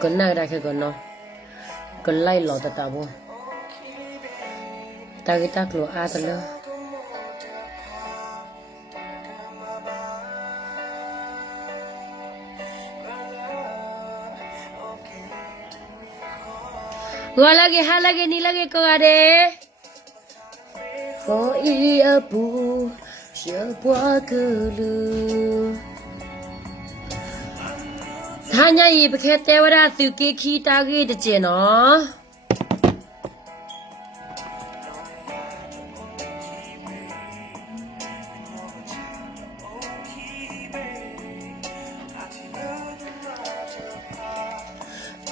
gần này ra cái gần nó gần lại lọ ta bố ta cái tác lọ ta lơ gọi lagi ni lagi kau ada có ý bu chưa qua cơ lu Thanya yi bke tewara suke ki tagi de che no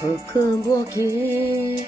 Okun boki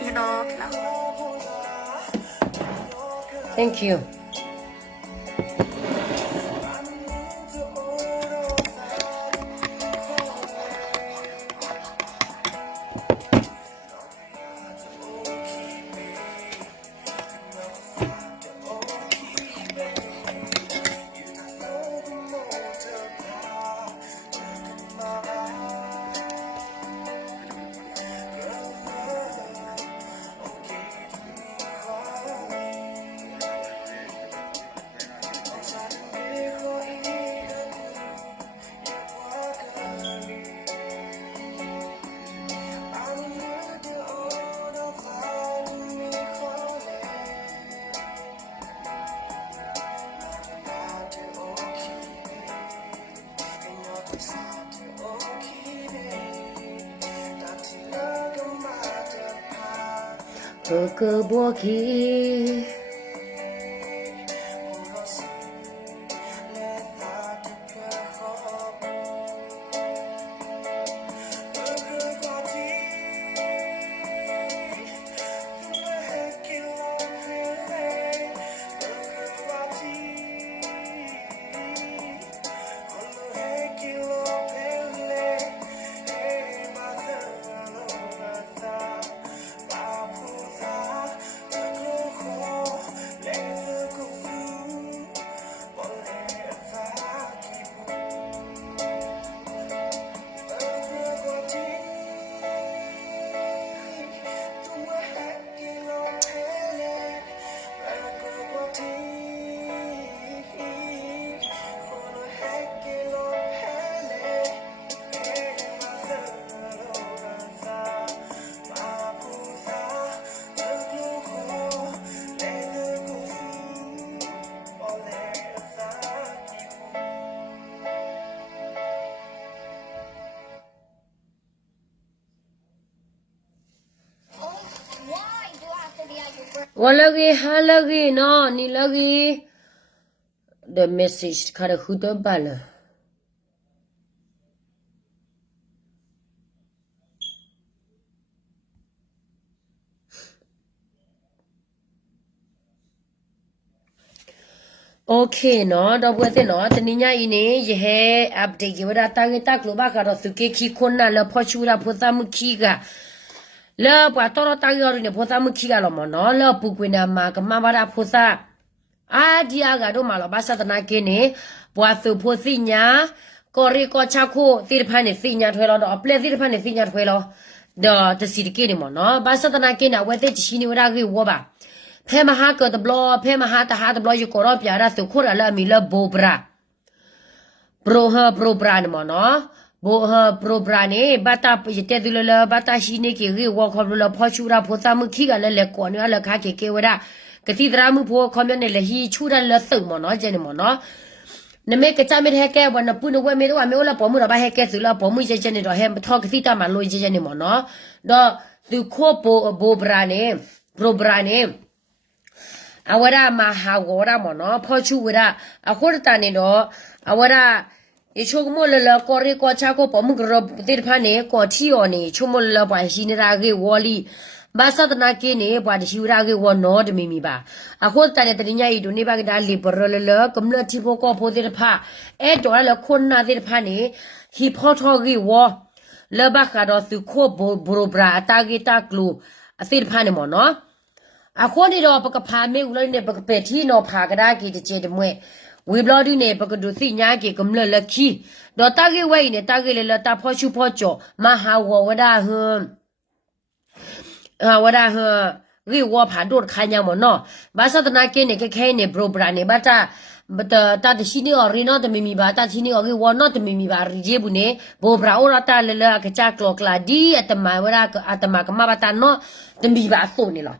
You know, Thank you Okun boki Walagi halagi no ni lagi the message kada khuda bala Okay no do bwete no taninya ini ye update ye wada tangi tak lo ba ka do suke ki khonna la phochura photha mukhi ga la bwa toro tangi ro ni photha mukhi ga lo mo no la pu kwina ma ka ma ba da photha a dia ga do ma lo ba satana ke ni bwa su phosi nya ko ri ko cha kho ti phan ni si nya thwe lo do ple ti phan ni si nya thwe lo do de si ke ni mo no ba satana ke na wete chi ni wada ge wo ba Phe maha ka the blow, phe maha ta ha the blow you koro pyara su khora la mi la bobra. Pro ha pro bra ni mo no. Bo ha pro bra ni bata yete du la bata shi ni ki ri wo kho la pho chu ra pho sa mu khi ga le ko ni la kha ke ke wa da ကတိဒရာမှုဖို့ကွန်မြူနတီဟီချူရလသုမနော်ကျနေမနော်နမေကချမေဟဲကဲဝနပုနဝမေတော့အမေလာပေါ်မှုတော့ဘာဟဲကဲစုလာပေါ်မှုကျနေတော့ဟဲထောက်ကတိတမလို့ကျနေမနော်တော့သူခိုပိုဘောဘရာနေဘရိုဘရာနေအဝရမဟာဝရမနော်ဖောချူဝရအခုတန်နေတော့အဝရယေချိုကမလလကောရီကောချာကိုပမှုကရတိဖာနေကောတီယောနေချုမလပွားရှိနေရာကေဝလီဘာသဒနာကေနေပွားတရှိရာကေဝနောတမီမီပါအခုတန်တဲ့တညဤဒုနေပါကဒါလီဘရလလကမလတိဖိုကောဖိုတိဖာအဲတော်လခွန်နာတိဖာနေဟီဖောထောကေဝလဘခါတော့သူခိုဘရိုဘရာတာဂီတာကလူအသိဖာနေမနော်အခုနေတော့ပကဖာမေဦးလည်းနေပကပက်တီနော်ဖာကဒါကီတကျေတမွဲဝေဘလော်ဒီနေပကဒုသိညာကေကမလလခီဒေါ်တာဂေဝိနေတာဂေလလတာဖောချူဖောချောမဟာဝဝဒါဟမ်ဝဒါဟရီဝဖာဒုတ်ခါညာမနော်ဘာသဒနာကေနေကခဲနေဘရိုဘရာနေဘာတာတာတရှိနေအော်ရီနော်တမီမီဘာတာရှိနေအော်ရီဝနော်တမီမီဘာရီဂျေဘူးနေဘောဘရာအော်ရတာလလကချာကလောကလာဒီအတမဝရကအတမကမဘာတာနော်တမီဘာဆိုနေလား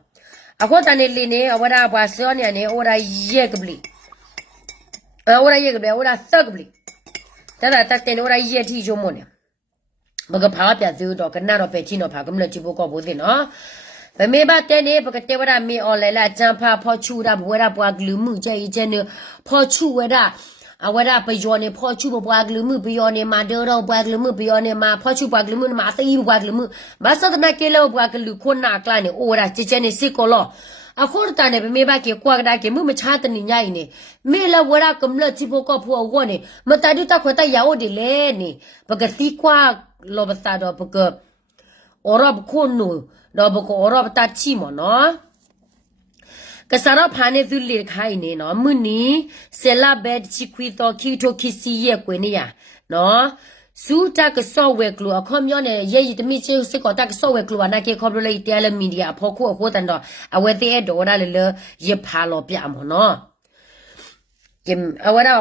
အခုတန်နေလီနေဝရဘာစောနေနေအော်ရယက်ကပလီအော်ရယက်ကပလီအော်ရသက်ကပလီတာတက်တဲ့အော်ရယက်တီချုံမနေဘကဖာပြသူတော့ကနတော့ပဲချင်းတော့ဖာကမလို့ချိဖို့ကောဘူးသိနော်ဗမေဘတဲ့နေပကတေဝရမီအော်လဲလာဂျမ်ဖာဖောချူရဘဝရပွားဂလူမှုကျဲကျဲနေဖောချူဝရအဝရပယောနေဖောချူဘွားဂလူမှုပယောနေမာဒေရောဘွားဂလူမှုပယောနေမာဖောချူဘွားဂလူမှုမာသိဘွားဂလူမှုဘာသဒနာကေလောဘွားဂလူခုနာကလာနေအိုရာကျဲကျဲနေစစ်ကောလောအခုတန်နေဗမေဘကေကွာကဒါကေမှုမချတနေညိုင်နေမေလဝရကမလချိဖို့ကောဖောဝနေမတဒုတခွတရောဒီလေနေပကတိကွာလောဘသာတော့ပကအော်ရဘခုနူတော့ဘကအော်ရဘတချီမနော်ကစားတော့ဖာနေသူလေခိုင်းနေနော်မွနီဆယ်လာဘက်ချီခွီတော့ခီထိုခီစီရဲ့ကွေနေရနော်စူတာကဆော့ဝဲကလူအခွန်ပြောနေရဲ့ရတမိချေစစ်ကောတာကဆော့ဝဲကလူနာကေခေါပလိုလေတဲလမီဒီယာဖော်ခုအခိုးတန်တော့အဝဲတဲ့ဒေါ်ရလေရဖာလောပြမနော်ကင်အဝဲတော့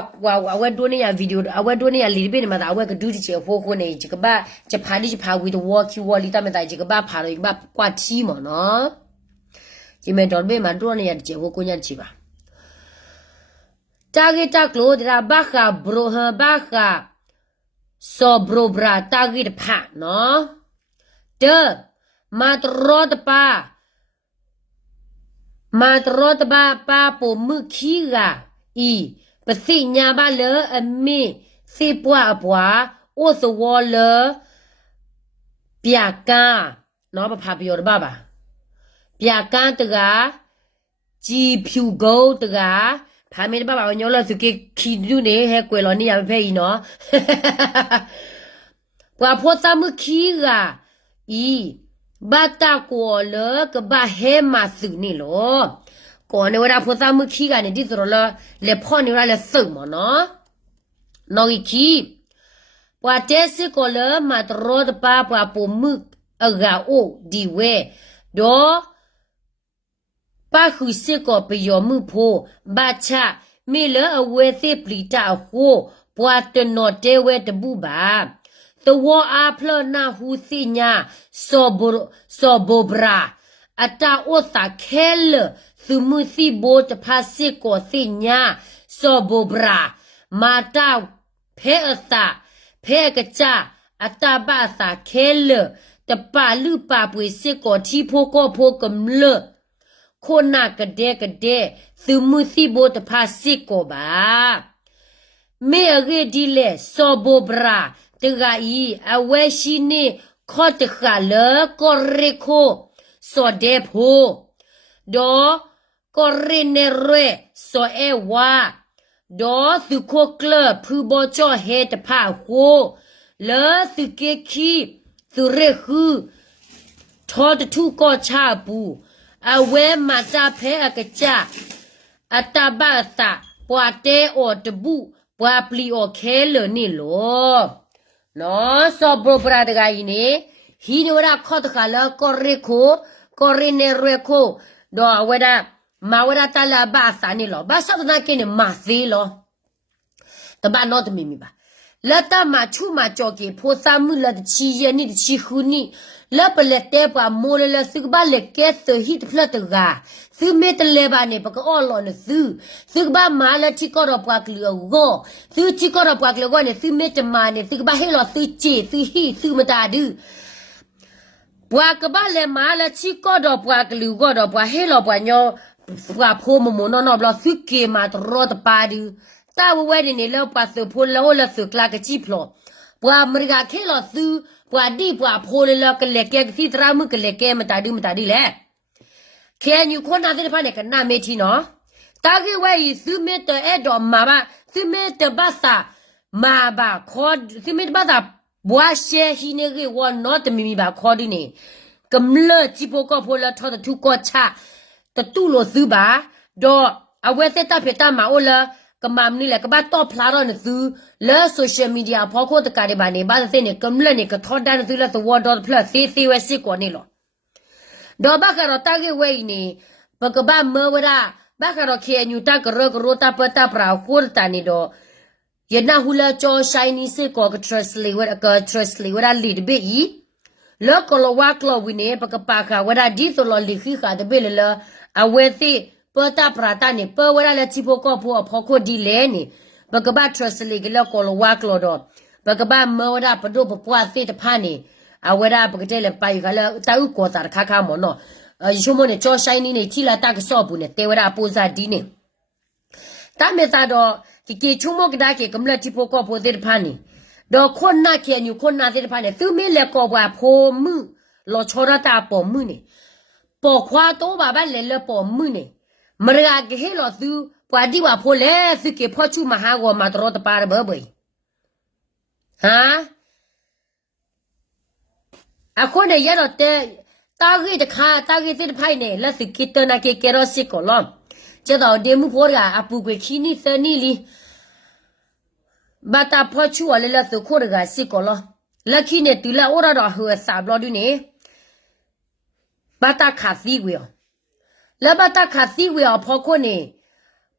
အဝဲဒိုနေရဗီဒီယိုအဝဲဒိုနေရလီဘေနေမှာအဝဲကဒူးချေဖိုးခုနေဂျကဘာဂျပန်ဒီဂျပါဝီဒဝါကီဝလီတမတိုင်ဂျကဘာဖာလို့ကဘာကွာချီမနော်ဒီမဲ့တော်ဘေးမှာဒိုနေရချေဖိုးကိုညချီပါတာဂီတာကလိုဒရာဘာခါဘရိုဟဘာခါso bro bra tagit pha no de matrot ba pa po mu khi ga i pasi nya ba le ami si pwa pwa o so wo le pya ka no ba pha pyo ba ba pya ka ta ga ji phyu go ta gaဖာမေဘာဘာညောလစုကေခီဒူနေဟဲကွယ်လောနေရဖဲဤနော်ဘွာဖောသမခီကဤဘာတာကိုလကဘာဟဲမစုနေလောကိုနေဝရဖောသမခီကနေဒီဆိုလောလေဖောနေရလေစုမနော်နော်ခီဘွာတဲစကိုလမတ်ရောဒပါဘွာပမှုအဂါအိုဒီဝဲဒေါ်ပါခုစစ်ကောပယောမှုဖိုးဘာချမေလအဝဲသိပလီတာဟိုဘွာတနောတဲဝဲတပူပါသဝအားဖလနာဟူစီညာစောဘဘရာအတာဩတာခဲလသူမှုစီဘိုတဖာစစ်ကောစီညာစောဘဘရာမာတာဖဲအတာဖဲကကြအတာဘာသာခဲလတပလူပါပွေစစ်ကောတီဖိုကောဖိုကမလခိုနာကတဲ့သူမှုစီဘိုတဖာစစ်ကိုပါမေရေဒီလေစောဘဘရာတဂါဤအဝဲရှိနေခေါတခါလကောရီခိုစောဒေဖိုဒေါ်ကောရီနေရဲစောအဲဝါဒေါ်သူခိုကလဖူဘောချောဟေတဖာဟိုလေသူကေခီသူရဲခုထောတထုကောချဘူးအဝဲမတာဖဲအကကြအတဘတာပွာတဲအော်တပုပွာပလီအော်ခဲလနေလောနော်စောဘဘရာတကကြီးနေဟီနိုရာခေါတခါလကောရီခိုကောရီနေရဲခိုဒေါ်ဝဲဒါမဝဲဒါတလာဘာသာနေလောဘာသနာကင်းမသေးလောတဘာနောတမီမီပါလတ်တမချူမကြောကေဖိုစာမှုလတ်ချီယနိချီခုနိ la pelete pa mole la sugba le ke so hit flat ga su met le ba ne pa ko lo ne sugba ma la chi ko ro pa klu go su chi ko ro pa klu go ne su met ma ne sugba he lo su chi su hi su ma ta du bwa ka ba le ma la chi ko do bwa klu go do bwa he lo bwa nyo bwa pho mo mo no bla su ke ma ro ta pa du ta we ne lo pa su pho lo la su kla ka chi phlo bwa mriga ke lo su bwa di bwa pho le lo ka le ke si tra mu ka le ke ma ta di le ke nyu ko na de pa ne ka na me thi no ta ge we yi su me te e do ma ba su me te ba sa ma ba kho su me ba sa bwa she hi ne ge wo no te mi ba kho di ne kam le chi po ko pho la tho ta thu ko cha ta tu lo su ba do a we te ta phe ta ma o laကမမနီလေကဘာတော့ဖလာတော့နေသူလဲဆိုရှယ်မီဒီယာဖောက်ခိုးတကားတွေပါနေဘာသိနေကမလက်နေကထော်တန်သူလဲသဝတော်ဖလက်စီဝဲစစ်ကိုနေလို့ဒေါ်ဘကတော့တာကေဝဲနေဘကဘာမဝရာဘကတော့ခေညူတာကရကရတာပတာပရာခိုးတန်နေတော့ယနာဟူလာချောရှိုင်းနီစစ်ကိုကထရစ်လီဝဲကထရစ်လီဝဲလီဒဘီလောကလောဝါကလောဝိနေဘကပါခဝရာဒီဆိုလောလီခိခါဒဘီလအဝဲသိပတာပရာတာနေပဝရလက်ချိဖို့ကောဖို့ဖော်ခိုဒီလဲနေဘကဘထရစလီကလကောလဝါကလောတော့ဘကဘမောဒပဒုပပွားစေတဖာနေအဝရဘကတဲ့လေပိုင်ကလတာဥကောတာခါခါမောနော်ယုံမနေချောရှိုင်းနေချီလာတာကဆော့ဘူးနေတေဝရပူဇာဒီနေတမေသာတော့ဒီကေချုံမကဒါကေကမလချိဖို့ကောဖို့စေတဖာနေတော့ခွန်နာကေညုခွန်နာစေတဖာနေသူမေလေကောပွားဖိုမှုလောချောရတာပေါ်မှုနေပေါ်ခွာတော့ဘာဘလဲလပေါ်မှုနေမရကဟဲလို့သူပွားဒီဝါဖိုလဲသူကေဖောချူမဟာကောမတော်တပါရဘဘဟာအခုနေရတော့တဲ့တာဂိတခါတာဂိတဲ့ဖိုင်နေလက်စကီတနာကေကေရောစစ်ကောလောကျတော့ဒေမှုဖောကအပူကွေခီနီသနီလီဘာတာဖောချူအလဲလက်စခိုရကစစ်ကောလောလက်ခီနေတူလာဩရတော့ဟိုစာဘလော်ဒီနေဘာတာခါစီဝေလဘတာခါစီဝေအဖောခွနေ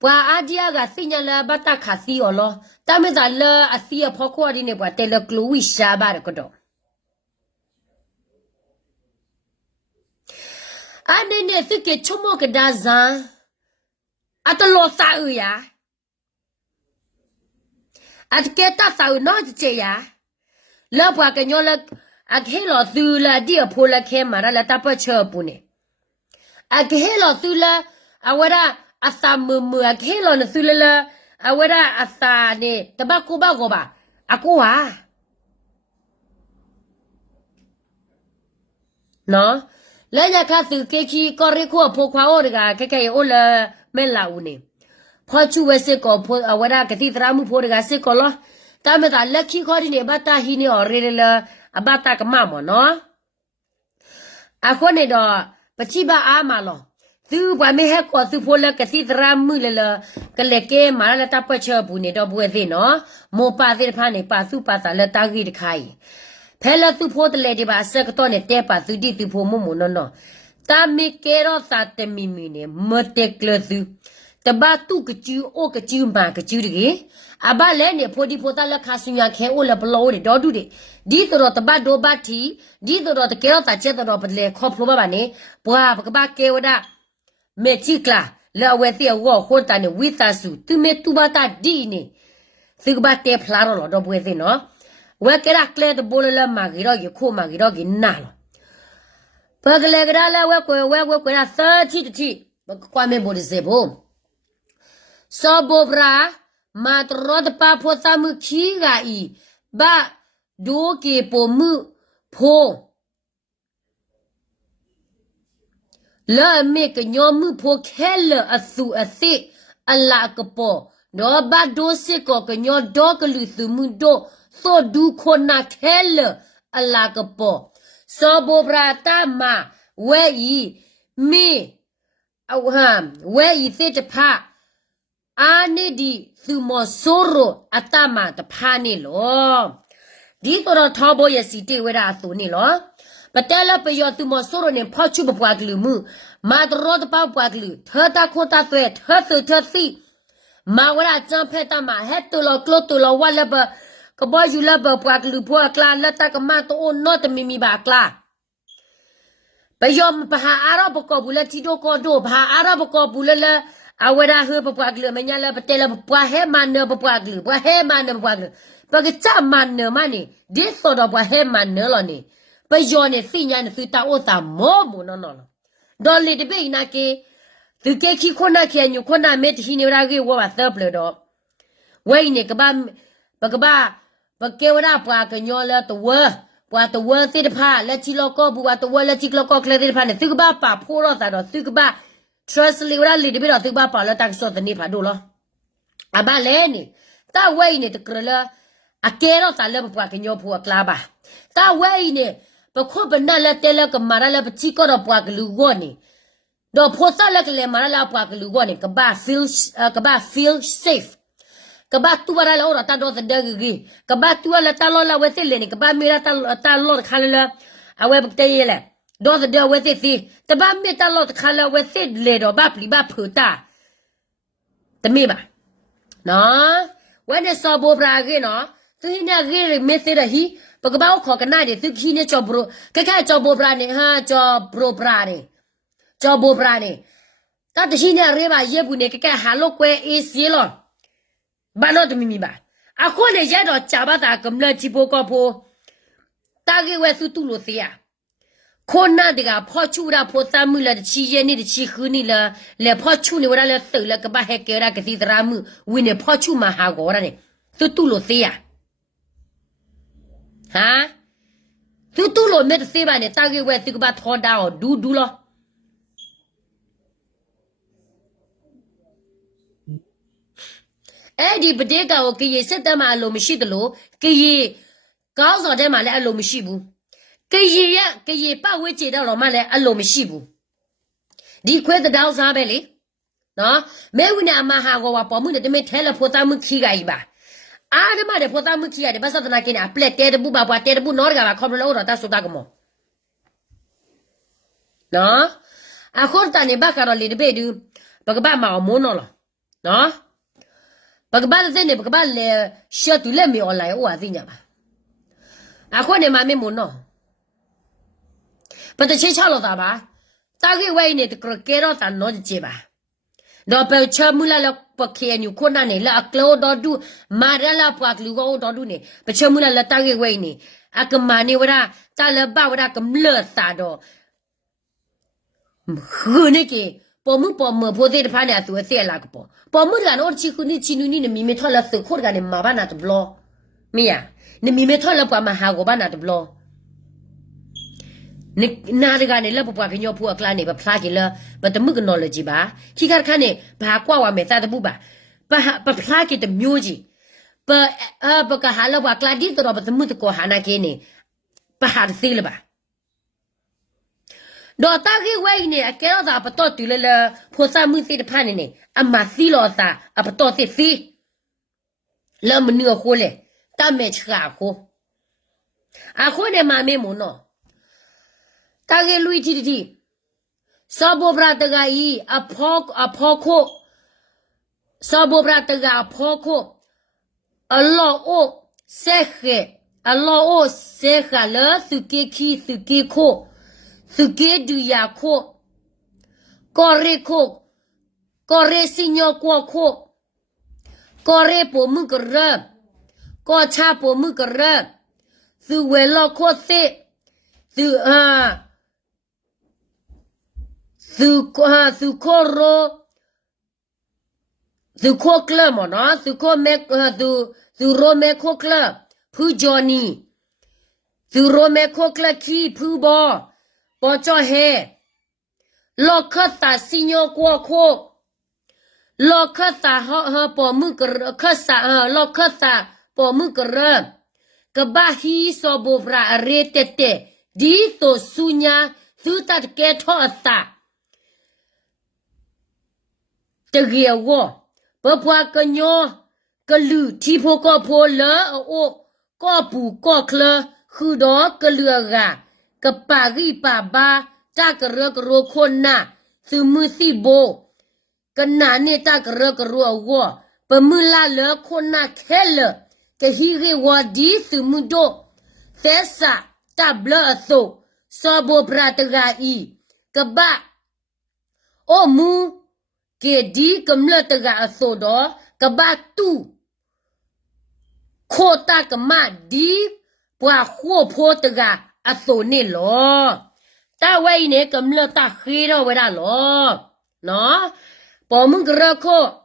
ပွာအာဒီယာကစိညာလဘတာခါစီော်လောတမေသာလအစီအဖောခွဒီနေပွာတဲလကလူဝိရှာဘာရကတော့အနေနဲ့စကေချုံမကဒါဇန်အတလောစာဥယာအတကေတာစာဥနော်ချေယာလောပွာကညောလအခေလောသူလာဒီအဖိုလခဲမာရလာတပချေပူနေအခေလောသူလာအဝရအသမမအခေလောနသူလာအဝရအသာနေတဘကူဘကောပါအကူဟာနော်လဲရခသူကေခီကောရီခိုဖိုခွာအော်ကခဲခဲအိုလာမဲလာဦးနေဖောချူဝဲစစ်ကောဖိုအဝရကတိသရာမှုဖိုကစစ်ကောလောတမတာလက်ခီခေါ်ဒီနေဘတာဟီနေအော်ရေလအဘတာကမမောနော်အခုနေတော့ပချိပါအားမလောသူဘာမေဟကောသူဖိုလကတိသရာမှုလကလကေမာလတပချဘူးနေတော့ဘွဲ့သေးနော်မောပါသေးဖာနေပါစုပါတာလက်တာကြီးတခိုင်ဖဲလသူဖိုးတလေဒီပါဆက်ကတော့နေတဲ့ပါသူဒီသူဖိုးမမနော်တာမီကေရောစာတမီမီနေမတက်ကလသူတဘာတုကကျူအိုကကျူမာကကျူတကြီးအဘလဲနေဖိုဒီဖိုတာလက်ခါစညာခဲအိုလဘလောတွေဒေါ်တူတွေဒီတော့တဘာဒိုဘတ်တီဒီတော့တကေရောတာချက်တော့ပလေခေါဖလိုပါနေဘွာဘကဘာကေဝဒမေချီကလာလောဝဲတီဝဟိုတာနေဝိသစုသူမေတူဘာတာဒီနေသိကဘာတေဖလာရောတော့ဘွဲသိနော်ဝဲကရကလေတဘိုလလမာဂီရောယခိုမာဂီရောဂီနာလောပကလေကရလာဝဲကွယ်ကွယ်ရာသတိတိဘကွာမေဘိုဒီစေဘိုစောဘောဗရာမာတရောတပါဖောသမခီဂါဤဘာဒိုကေပိုမှုဖိုလာမေကညောမှုဖိုခဲလအစုအသိအလာကပေါ်နောဘဒိုစစ်ကောကညောဒေါကလူစုမှုတို့သောဒုခနာခဲလအလာကပေါ်စောဘောဗရာတမဝဲဤမေအဝဟမ်ဝဲဤစစ်တဖအာနေဒီသူမဆိုရိုအတမတဖာနေလောဒီတော့ထောဘောရစီတေဝရအသူနေလောပတဲလပယောသူမဆိုရိုနေဖောက်ချုပပွားကလူမှုမာတရောတပပွားကလူထတာခိုတာသွဲထစီမာဝရချံဖက်တမဟက်တူလောကလတူလောဝလဘကဘောယူလဘပွားကလူဖွာကလာလတကမတိုနောတမီမီဘာကလာ ไปยอมพาอาราบกอบุลติโดกอโดพาอาราบกอบุลละอาวดาเฮปปากลือมันยาละปะเตละปะเฮมันเนปปากลือปะเฮมันเนปปากลือปะกะจามันเนมานี่ดิโซดปะเฮมันเนลอนี่ไปยอนี่สิญานี่สิตาโอตาโมโมนอนนดอลลีตเบอินาเกตุเกคิโคนาเคญุโคนาเมตฮินิราเกวะซับเลดอเวนี่กะบาปะกะบาปะเกวดาปากะญอละตวပွာတဝသိတဖာလက်ချီလောကောဘူဝတဝလက်ချီလောကောကလေတိဖာနဲ့သူကဘာပါဖိုးတော့တာတော့သူကဘာ trust လီဝရလီဒီဘတော့သူကဘာပါလာတက်ဆော့တနေဖာတို့လောအဘလဲနေတာဝဲနေတကရလာအကဲတော့တာလဲပွာကညောဖိုးကလာပါတာဝဲနေပခုဘနလက်တဲလကမာရလပချီကတော့ပွာကလူကောနေတော့ဖိုးစလက်ကလေမာရလာပွာကလူကောနေကဘာ feel safe kaba tu bara la ora ta do the dagi kaba tu la ta lo la wete le ni kaba mira ta lo khala awe bte yele do the do wete si kaba mi ta lo khala wete le do ba pli ba phu ta tami ba no when is so bo bra ge no tu ni ge me se da hi pa kaba kho kana de tu khi ne cho bro ka cho bo bra ni ha cho bro bra ni cho bo bra ni ta de hi ne re ba ye bu ne ka ha lo kwe e si loဘာလို့တမီမီပါအခုလေရတော့ကြာပါတာကမ္လချီပိုကဖိုတာကေဝဲစုတူလို့စီရခေါနာတကဖောချူရာဖောသမှုလာချီရဲနေချီခူနီလာလေဖောချူနေဝရလဲသုလကဘာဟဲကေရာကစီဒရာမှုဝင်းနေဖောချူမဟာကောရနေစုတူလို့စီရဟာစုတူလို့မြတ်စေးပါနေတာကေဝဲစုကဘာထောတာဒူလောအဲ့ဒီပဒေကကိုကရေစစ်တမ်းမှာအလိုမရှိသလိုကရေကောင်းစော်တဲ့မှာလည်းအလိုမရှိဘူးကရေပတ်ဝဲချေတော့မှလည်းအလိုမရှိဘူးဒီခွဲတဲ့တောင်းစားပဲလေနော်မဲဝိနာမဟာကောပေါ်မှုနဲ့တမဲထဲလဖို့သားမှုခီးကကြီးပါအားဓမ္မတဲ့ဖို့သားမှုခီးရတယ်ဘာသာတနာကင်းအပလက်တဲတပူပါပွားတဲတပူနော်ကပါခေါ်မလို့တော့တဆုတာကမောနော်အခုတန်နေဘကတော့လေတပေတူဘကပမအောင်မိုးနော်နော်ဘကဘာတဲ့နေဘကဘာလေရှတ်တူလက်မြော်လိုက်ဟိုအသိညာပါအခုနေမမေမနော်ပတချေချလို့တာပါတာကြီးဝဲနေတကကေတော့တာနော်ကြည့်ပါတော့ပချမူလာလပခေညခုနနေလာကလောတော့ဒူမာရလာပွားကလူကောတော့ဒူနေပချမူလာလတာကြီးဝဲနေအကမနေဝရတာလဘဝရကမလတာတော့ခုနေကေပေါ်မှုပေါ်မဖို့တဲ့ဖားနေသူအသက်လာကပေါ်မှုကတော့ချီခုနီချီနူနီနေမိမထော်လာစခိုးကနေမှာဘာနာတဘလောမီယာနေမိမထော်လာပွားမဟာကိုဘာနာတဘလောနေနာရကနေလပပွားကညောဖူအကလာနေပဖလာကလပတမှုကနော်လဂျီပါခိခါခါနေဘာကွာဝမဲတာတပူပါပဖလာကတမျိုးကြီးပကဟာလပွားကလာဒီတော့ပတမှုတကိုဟာနာကင်းနေပဟာသိလပါတော့တာကြီးဝဲနေအကဲတော့တာပတော့တူလဲဖိုစာမှုစီတဖာနေနေအမစီလောတာအပတော့စီလမနူခိုလေတမဲချခါခိုအခုနေမမေမနော်တာကြီးလူတီစဘောဘရတကီအဖောခိုစဘောဘရတကအဖောခိုအလောအိုဆေခေအလောအိုဆေခါလစုကေခီစုကေခိုစုကေဒူယာခိုကောရေခိုကောရေစီညောကွာခိုကောရေပိုမှုကရကောချာပိုမှုကရသူဝဲလောခိုစေသူသူခိုရိုသူခိုကလမနော်သူခိုမဲသူရိုမဲခိုကလဖူဂျော်နီသူရိုမဲခိုကလခီဖူဘောပေါ်ချောဟဲလောခတာစီညောကွာခိုလောခတာဟာပေါ်မှုကခဆာလောခတာပေါ်မှုကရကဘာဟီဆိုဘဗရာရေတတေဒီတိုဆူညာသူတတ်ကဲထောအတာတကယ်ဝပပွားကညောကလူတီဖိုကောဖိုလာအိုကောပူကောကလခူတော့ကလူကကပါရီပါဘာတကရကရခွန်နာသူမှုစီဘိုကနာနေတကရကရဝပမလာလခွန်နာခဲလတဟီရီဝဒီသူမှုတော့သဲစာတဘလအသု Sabo Bratagai, Kaba, O Mu, Gedi, Kamlataga Asodo, Kaba Tu, Kota Kama Di, Pua Ho Potaga Asone Lo. Ta way ne Kamlata Hero with a law. No? Pomungrako,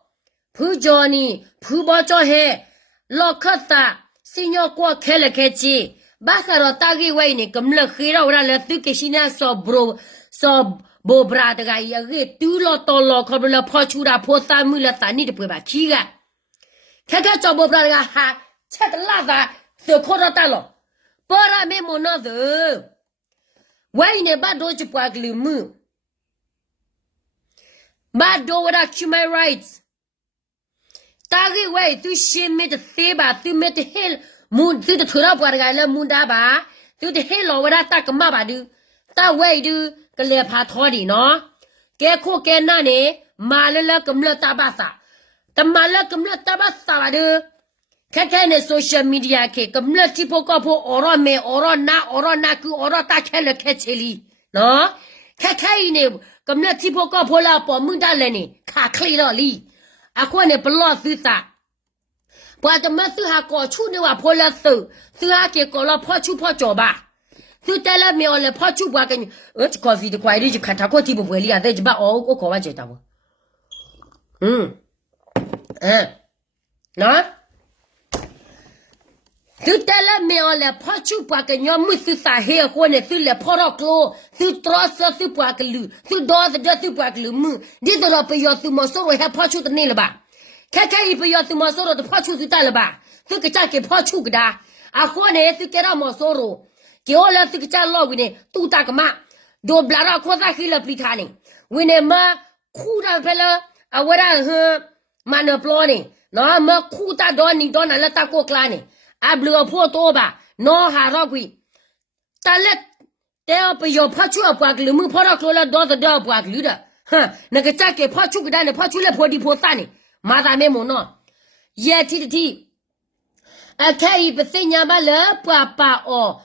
Pu Johnny, Pu Bocho He, Lokata, Signor Qua Kelekachi. Bakaro tagi way ni kamla khira ora la tu kishina so bro so bo brada ga ya ge tu lo to lo ko la pho chu da pho sa mu la ta ni de pwe ba khi ga kha cho bo brada ga ha chat la da so kho da ta lo para me mo no de way ne ba do chu pwa glu mu ba do ora human rights tagi way tu shin me de se ba tu me de hell Moon to the Tura Bargala Mundaba, to the Hello, what I talk about do. That way do, Galepa Toddy, no? Geko Kenane, Malala Kumla Tabasa. The Mala Kumla Tabasa do. Kakane social media cake, Kumla Tipo Copo, or me, or naku, or Takela Ketcheli. No? Kakane, Kumla Tipo Copola, or Mundaleni, Kakli Lee. Aquane Blood Thitha. But the Matthew ha got 2 new Apollo through I can call a pochu pochoba. To tell me all the pochu wagon, which coffee the quiet you can't talk to Willie and they about all Covajetabo. No? To tell me all the pochu wagon, your missus are here when it's still a pot of claw, through tross of the Pakalu, through doors the dirty Pakalu, did the up your Thumoso have pochu the Nilaba. Kaka ipo yo tu masoro de pachu tu talaba. Tu ke cha ke pachu gda. A khone tu ke ra masoro. Ke ola tu ke cha lo wine tu ta kama. Do blara khoza khila plithani. Wine ma khuda pela awara h mana ploni. No ma khuta doni dona la ta ko klani. A blu pho to ba. No ha ro gwi. Ta let te op yo pachu apwa glu mu pho ro klo do the do apwa glu da. Ha na ke cha ke pachu gda ne pachu le pho di pho sa ni. Mother memo no. Yet it a kay bethina bala, papa or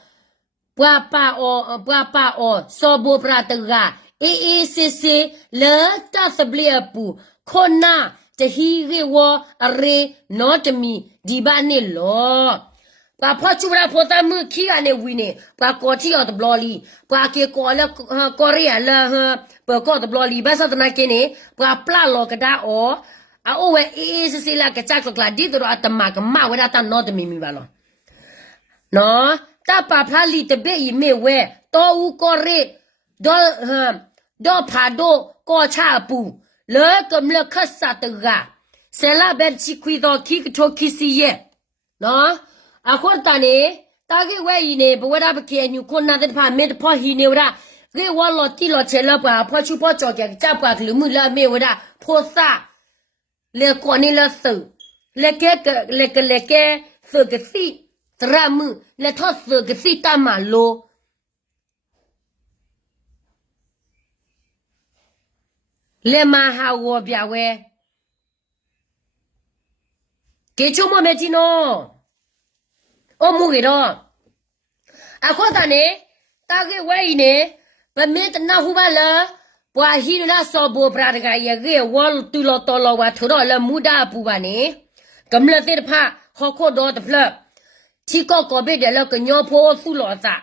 sobo prataga. EECC le tasableapu. Kona te he war a re not me, dibani law. Papa chura potamu ki ane winne, pakoti or the blolly, pake cola Korea la her, pakot the blolly, basa the nakene, papla lokada or. Oh, is like a chocolate did at the mark, ma without a not mimi valor. No, tapa pali the bay me wear, do corre, do pado, go chapu, lurkum le cassa the ga. Sella bed si quido kick to kissy ye. No, a quartane, tag away in a but whatever can you could not have made pot he knew that. They wall or tilo chelapa, pochu pocho, chapa, lumula me with that, poor sa. Le koni la su. Le ke su ke si. Tramu. Le to su ke si tama lo. Le ma ha wo bia we. Ke chu mo me ti no. O mu ge do. A kho ta ne. Ta ge we ne. Ba me ta na hu ba la. Wa hi na so bo bradaga ye ge wal tu lo to lo wa tho la muda pu ba ne kam la te pha kho kho do de phla chi ko ko be de la ka nyo pho su lo sa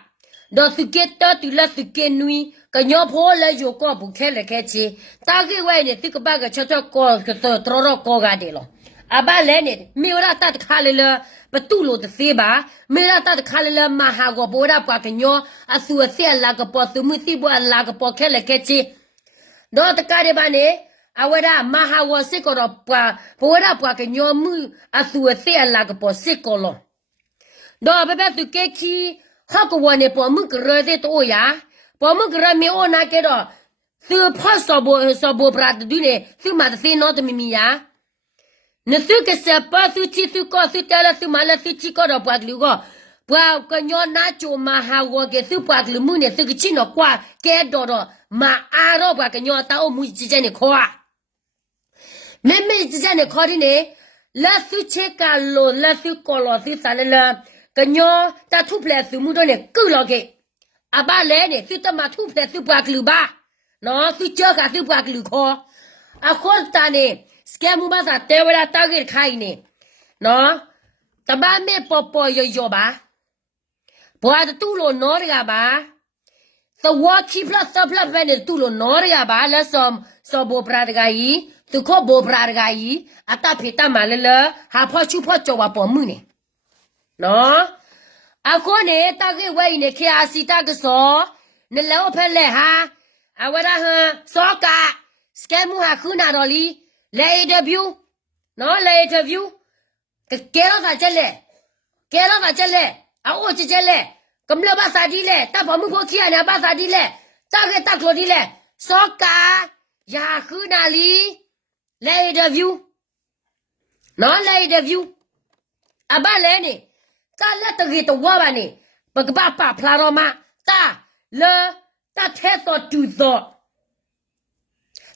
do su ke ta tu la su ke nui ka nyo pho la yo ko bu khe le khe chi ta ge wai ne ti ka ba ga cho ko ka to tro ro ko ga de lo a ba le ne mi ra ta kha le la ba tu lo de se ba mi ra ta kha le la ma ha go bo ra pa ka nyo a su a se la ka po su mu si bo la ka po khe le khe chi do the caribane, awara maha was sick or pa, pora pa can your moo as to a fair like a posicolo. Do bebe to keki, hako one upon muk redet oya, pomuk rami o nakedo, through possible sobo brat dune, through my thing not mimia. Nethuka sepa through chitu ko through tell us to my left chico or paglugo. Well, can your nacho maha walk a through paglumune, through chino qua, care dodo. Ma aro ba ka nyo ta o mu ji je ne kho a me ji je ne kho ri ne la su che ka lo la su ko lo si sa le la ka nyo ta thu ple su mu do ne ku lo ke 阿爸来呢，是他妈土拍是不给吧？喏，是这个是不给靠。啊，或者呢，是干木把啥带回来打给开呢？喏，他妈没宝宝要吧？不还是肚罗拿的吧？是我去不了十不了半的肚罗拿的吧？那什不不的个伊，是靠不不的个伊，啊打皮打满了，还跑去跑叫我保姆呢？喏。阿哥呢？大概我呢？看阿西大个说，你老婆来哈？啊，我那哈说个，是干木哈去哪道理？来 interview，喏来 interview，给了啥子嘞？给了啥子嘞？啊，我这嘞，咁了把啥的嘞？大宝木婆去啊，两把啥的嘞？大概大哥的嘞？说个，呀去哪里？来 interview，喏来 interview，阿爸来呢？ta la ta ge to wa ba ni ba ba pa phla ro ma ta le ta the to tu to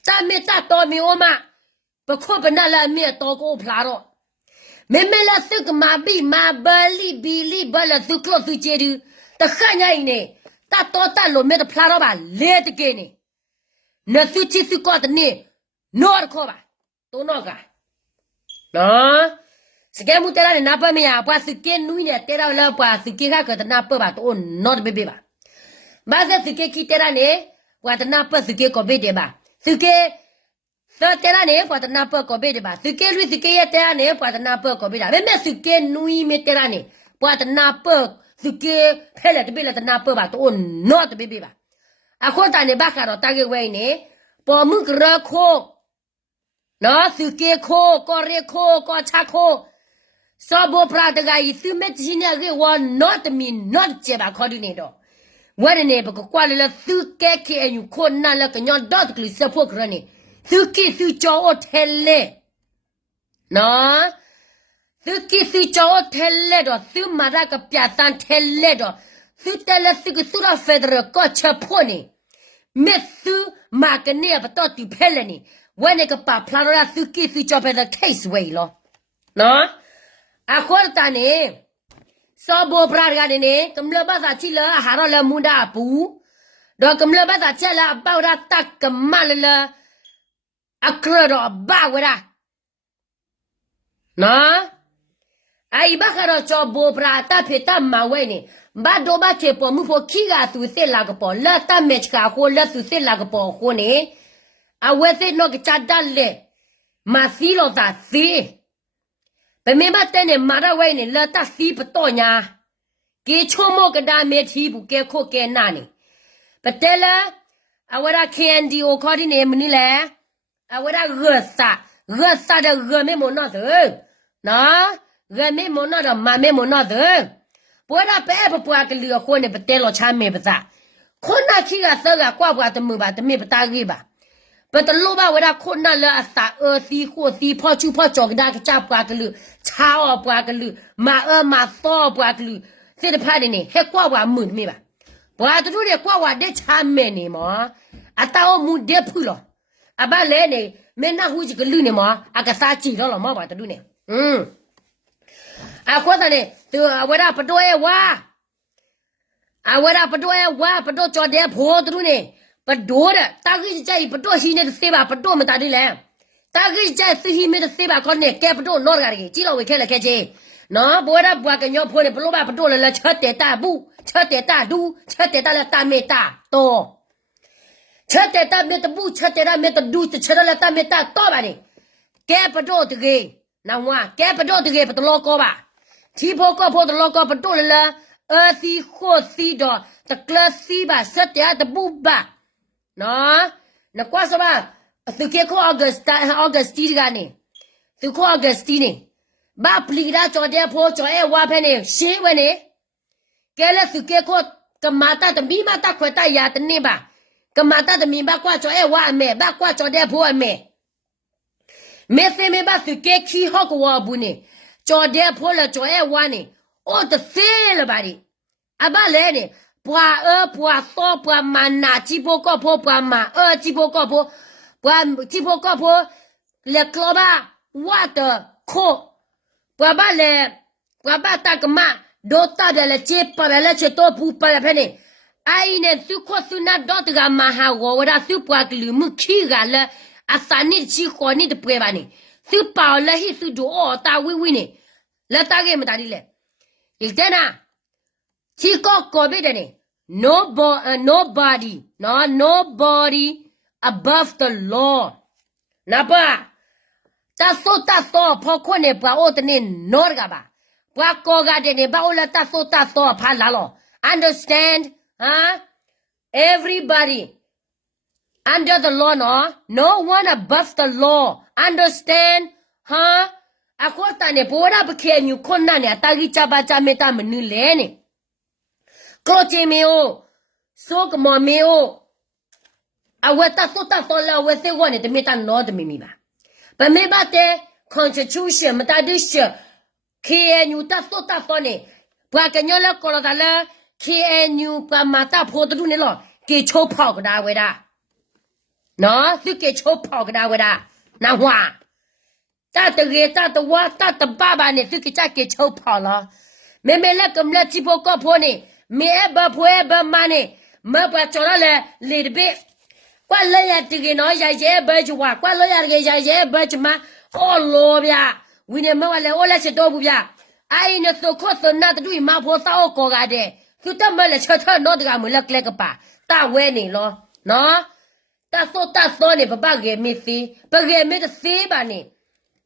ta me ta to mi o ma ba kho ba na la me to ko phla ro me me la su ka ma bi ma ba li bi li ba la su klo su che du ta kha nya ni ta to ta lo me to phla ro ba le de ke ni na su chi su ko ta ni no ko ba to no ka noစကဲမှုတဲလာနေနာပတ်မရပွားစကဲနူးနေတဲတော့လောက်ပွားစကဲကကတနာပတ်ပါတော့ not ဘေဘေပါဘာသာစကဲကီတဲလာနေပွားတနာပတ်စကဲကိုဘေတဲ့ပါစကဲသတဲလာနေပွားတနာပတ်ကိုဘေတဲ့ပါစကဲလူစကဲရတဲလာနေပွားတနာပတ်ကိုဘေတာမဲမဲစကဲနူးမတဲလာနေပွားတနာပတ်စကဲဖဲလက်တဘေလက်တနာပတ်ပါတော့ not ဘေဘေပါအခုတန်နေဘာကတော့တာကေဝဲနေပေါ်မှုကရခိုနော်စကဲခိုကိုရခိုကိုချခိုSabo prata gai su met jina ge wa not me not je ba khodi ne do wa ne ba ko kwa le su ke ke yu ko na la ka nyo dot kli se pho kra ne su ki su cho o thele no su ki su cho o thele do su ma ra ka pya tan thele do su tele su ku su ra federal ko che pho ne me su ma ka ne ba to ti phele ne wa ne ka pa phla ra su ki su cho pe the case way lo noအခုတန်နေစောဘောပရာကနေနေကမ္လဘသာချီလာဟာရလမူဒါပူတော့ကမ္လဘသာချက်လာပေါရတက်ကမလလအခရတော့ဘာဝရာနော်အိဘခရချဘောပရာတဖေတမဝဲနေဘာဒိုဘာချေပေါ်မှုဖို့ခီကသူစစ်လာကပေါ်လာတမက်ချကခိုလက်သူစစ်လာကပေါ်ခိုနေအဝဲစစ်နောကချတ်တယ်လေမစီလို့သာစီဘယ်မင်းမတဲ့နေမာရဝဲနေလာတစီပတော့ညာကေချိုမောကဒါမေတီဘူးကေခိုကေနာနေပတဲလာအဝရကန်ဒီအိုခေါ်ဒီနေမနီလဲအဝရဂဆာတဲ့ဂမေမနောတဲ့နော်ဂမေမနောတဲ့မမေမနောတဲ့ပေါ်ရပဲပွားကလေးကိုနေပတဲလောချမ်းမေပစာခုနခီကသကကွာကွာတမှုပါတမေပတာကြီးပါပတလူပါဝရခုနလာအစာစီခိုစီဖောချူဖောကြောကဒါကချပွားကလူချာောပွားကလူမာမာသောပွားကလူစေတဖာနေဟဲ့ကွာဝါမှုမေပါဘွာတူတဲ့ကွာဝါတဲ့ချာမဲနေမောအတောမှုတဲ့ဖူလောအဘလဲနေမင်းနာဟူကြီးကလူနေမောအကစားကြည့်တော့လောမောပါတူနေအခုတည်းသူအဝရပတိုးရဲ့ဝါအဝရပတိုးရဲ့ဝါပတိုးကြောတဲ့ဖိုးတူနေပတိုးတဲ့တာကြီးကြိုက်ပတိုးရှိနေတဲ့စေပါပတိုးမတားသေးလဲတာကြီးကြိုက်စီဟီမဲ့စေပါခေါနေကဲပတိုးနော်ကြရကြီးလောက်ဝဲခဲလက်ခဲချင်းနော်ဘောရဘွားကညောဖိုးနေဘလို့ပါပတိုးလဲချက်တဲ့တာဘူးချက်တဲ့တာဒူချက်တဲ့တာလဲတာမေတာတော့ချက်တဲ့တာမေတဘူးချက်တဲ့တာမေတဒူချက်တဲ့တာမေတာတော့ပါနေကဲပတိုးတကြီးနော်ဝါကဲပတိုးတကြီးပတလောကောပါချီဖို့ကောဖို့တလောကောပတိုးလဲစီခိုစီတော့တကလစီပါဆက်တဲ့တဘူးပါနော်နကွာစပါသူကေကိုအောဂတ်တီကနေသူကိုအောဂတ်တီနေဘာပလီရာကြောတဲ့ဖို့ကြောအဲဝါဖဲနေရှင်းဝဲနေကဲလက်သူကေကိုကမာတာတမီမာတာခွဲတာယာတနေပါကမာတာတမီဘာကွာကြောအဲဝါအမေဘာကွာကြောတဲ့ဖို့အမေမေဖေမေဘာသူကေခီဟောကဝါဘူးနေကြောတဲ့ဖို့လကြောအဲဝါနေအိုတသေးလပါဒီအဘလဲနေပွာပွာသောပွာမနာချီပိုကောဖိုပွာမချီပိုကောဖိုပွာချီပိုကောဖိုလေကလောဘာဝါတခိုပွာဘာလေပွာဘာတကမဒိုတာတယ်လေချေပါလေချေတော့ပူပါလေဖဲနေ ai ne su ko su na dot ga ma ha wo wa su pwa klu mu khi ga la asani chi ko ni de pwe ba ni su pa la hi su do o ta wi ni la ta ge ma ta di le il tena chi ko be de ni nobody above the law na ba ta so pho ko ne ba o de ni no ga ba pwa ko ga de ni ba o la ta so pha la lo understand huh everybody under the law no one above the law understand huh akota ne bora bkhe nyu khonna ne ta gi cha ba cha me ta mnu le ne kroche me o so kmo me o aweta so la we se wo ne de me ta no de me mi ba ba me ba te constitution ma ta de she KNU ta so ne bwa ke nyo le ko la la KNU pa ma ta pho tu ne lo ke cho phao ga da we da no su ke cho phao ga da we da na hwa ta te ge ta te wa ta te ba ba ne su ke cha ke cho phao lo me la kam la chi pho ko pho ne me ba pho ba ma ne ma ba cho la le de be kwa le ya ti ge no ya ye ba ju wa kwa lo ya ge ya ye ba ju ma o lo bya wi ne ma wa le o la che do bu bya ai ne so ko so na tu ma pho sa o ko ga de su ta ma le cha tha no de ga mu la kle ka pa ta we ni lo no ta so ne ba ba ge mi si ba ge mi de si ba ni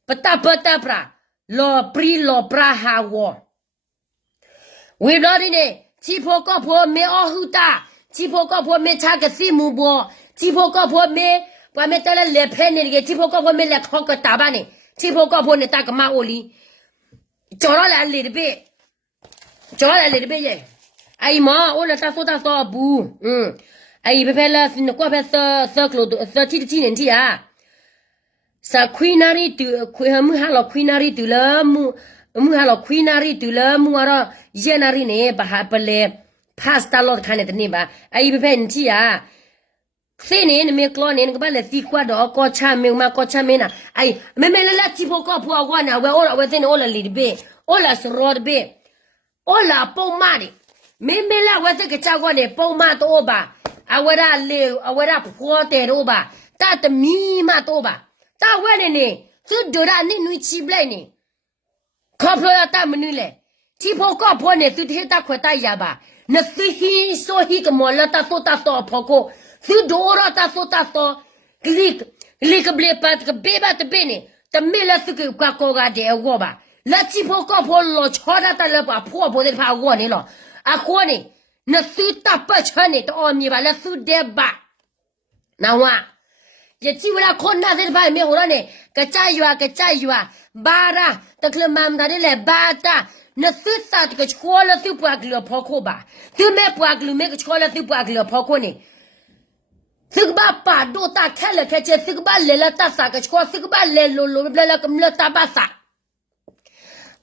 pata pra lo pri lo pra ha wo we lo ni ne chi pho ko pho me o hu ta chi pho ko pho me cha ge si mu bo chi pho ko pho me pa me ta le phe ni ge chi pho ko pho me le kho ka ta ba ni chi pho ko pho ne ta ka ma o li cho lo la le de be ye ai ma o la ta so bu ai pe la fin ko pe so klo so ti nen ti a sa queenary tu mu ha lo queenary tu la mu ha lo queenary tu la mu ara yenary ne ba ha pele pasta lo khane de ni ba ai pe nen ti a se ne me klo ne ga ba le ti kwa do ko cha me ma ko cha me na ai me la ti po ko po wa na we o we ne o la li de be o la so ro de be o la po ma de me la we se ke cha ko ne po ma to ba awara le awara pho te ro ba ta te mi ma to ba ta we ne su do ra ni nu chi blai ni kho pho ya ta mnu le ti pho ko pho ne su the ta khwa ta ya ba na si hi so hi ke mo la ta so pho ko su do ra ta so klik ble pat ke be ba te be ni te me la su ke kwa ko ga de wo ba la ti pho ko pho lo cho da ta la ba pho de pha wo ni lo a ko ni na su ta pa chane to o mi ba la su de ba na wa ye chi wala khon na de ba me ho ra ne ka cha ywa ba ra ta kle mam da de le ba ta na su ta ke chho la su pwa klo pho ko ba su me pwa klo me ke chho la su pwa klo pho ko ni su ba pa do ta khe le khe che su ba le la ta sa ke chho su ba le lo bla la kem la ta ba sa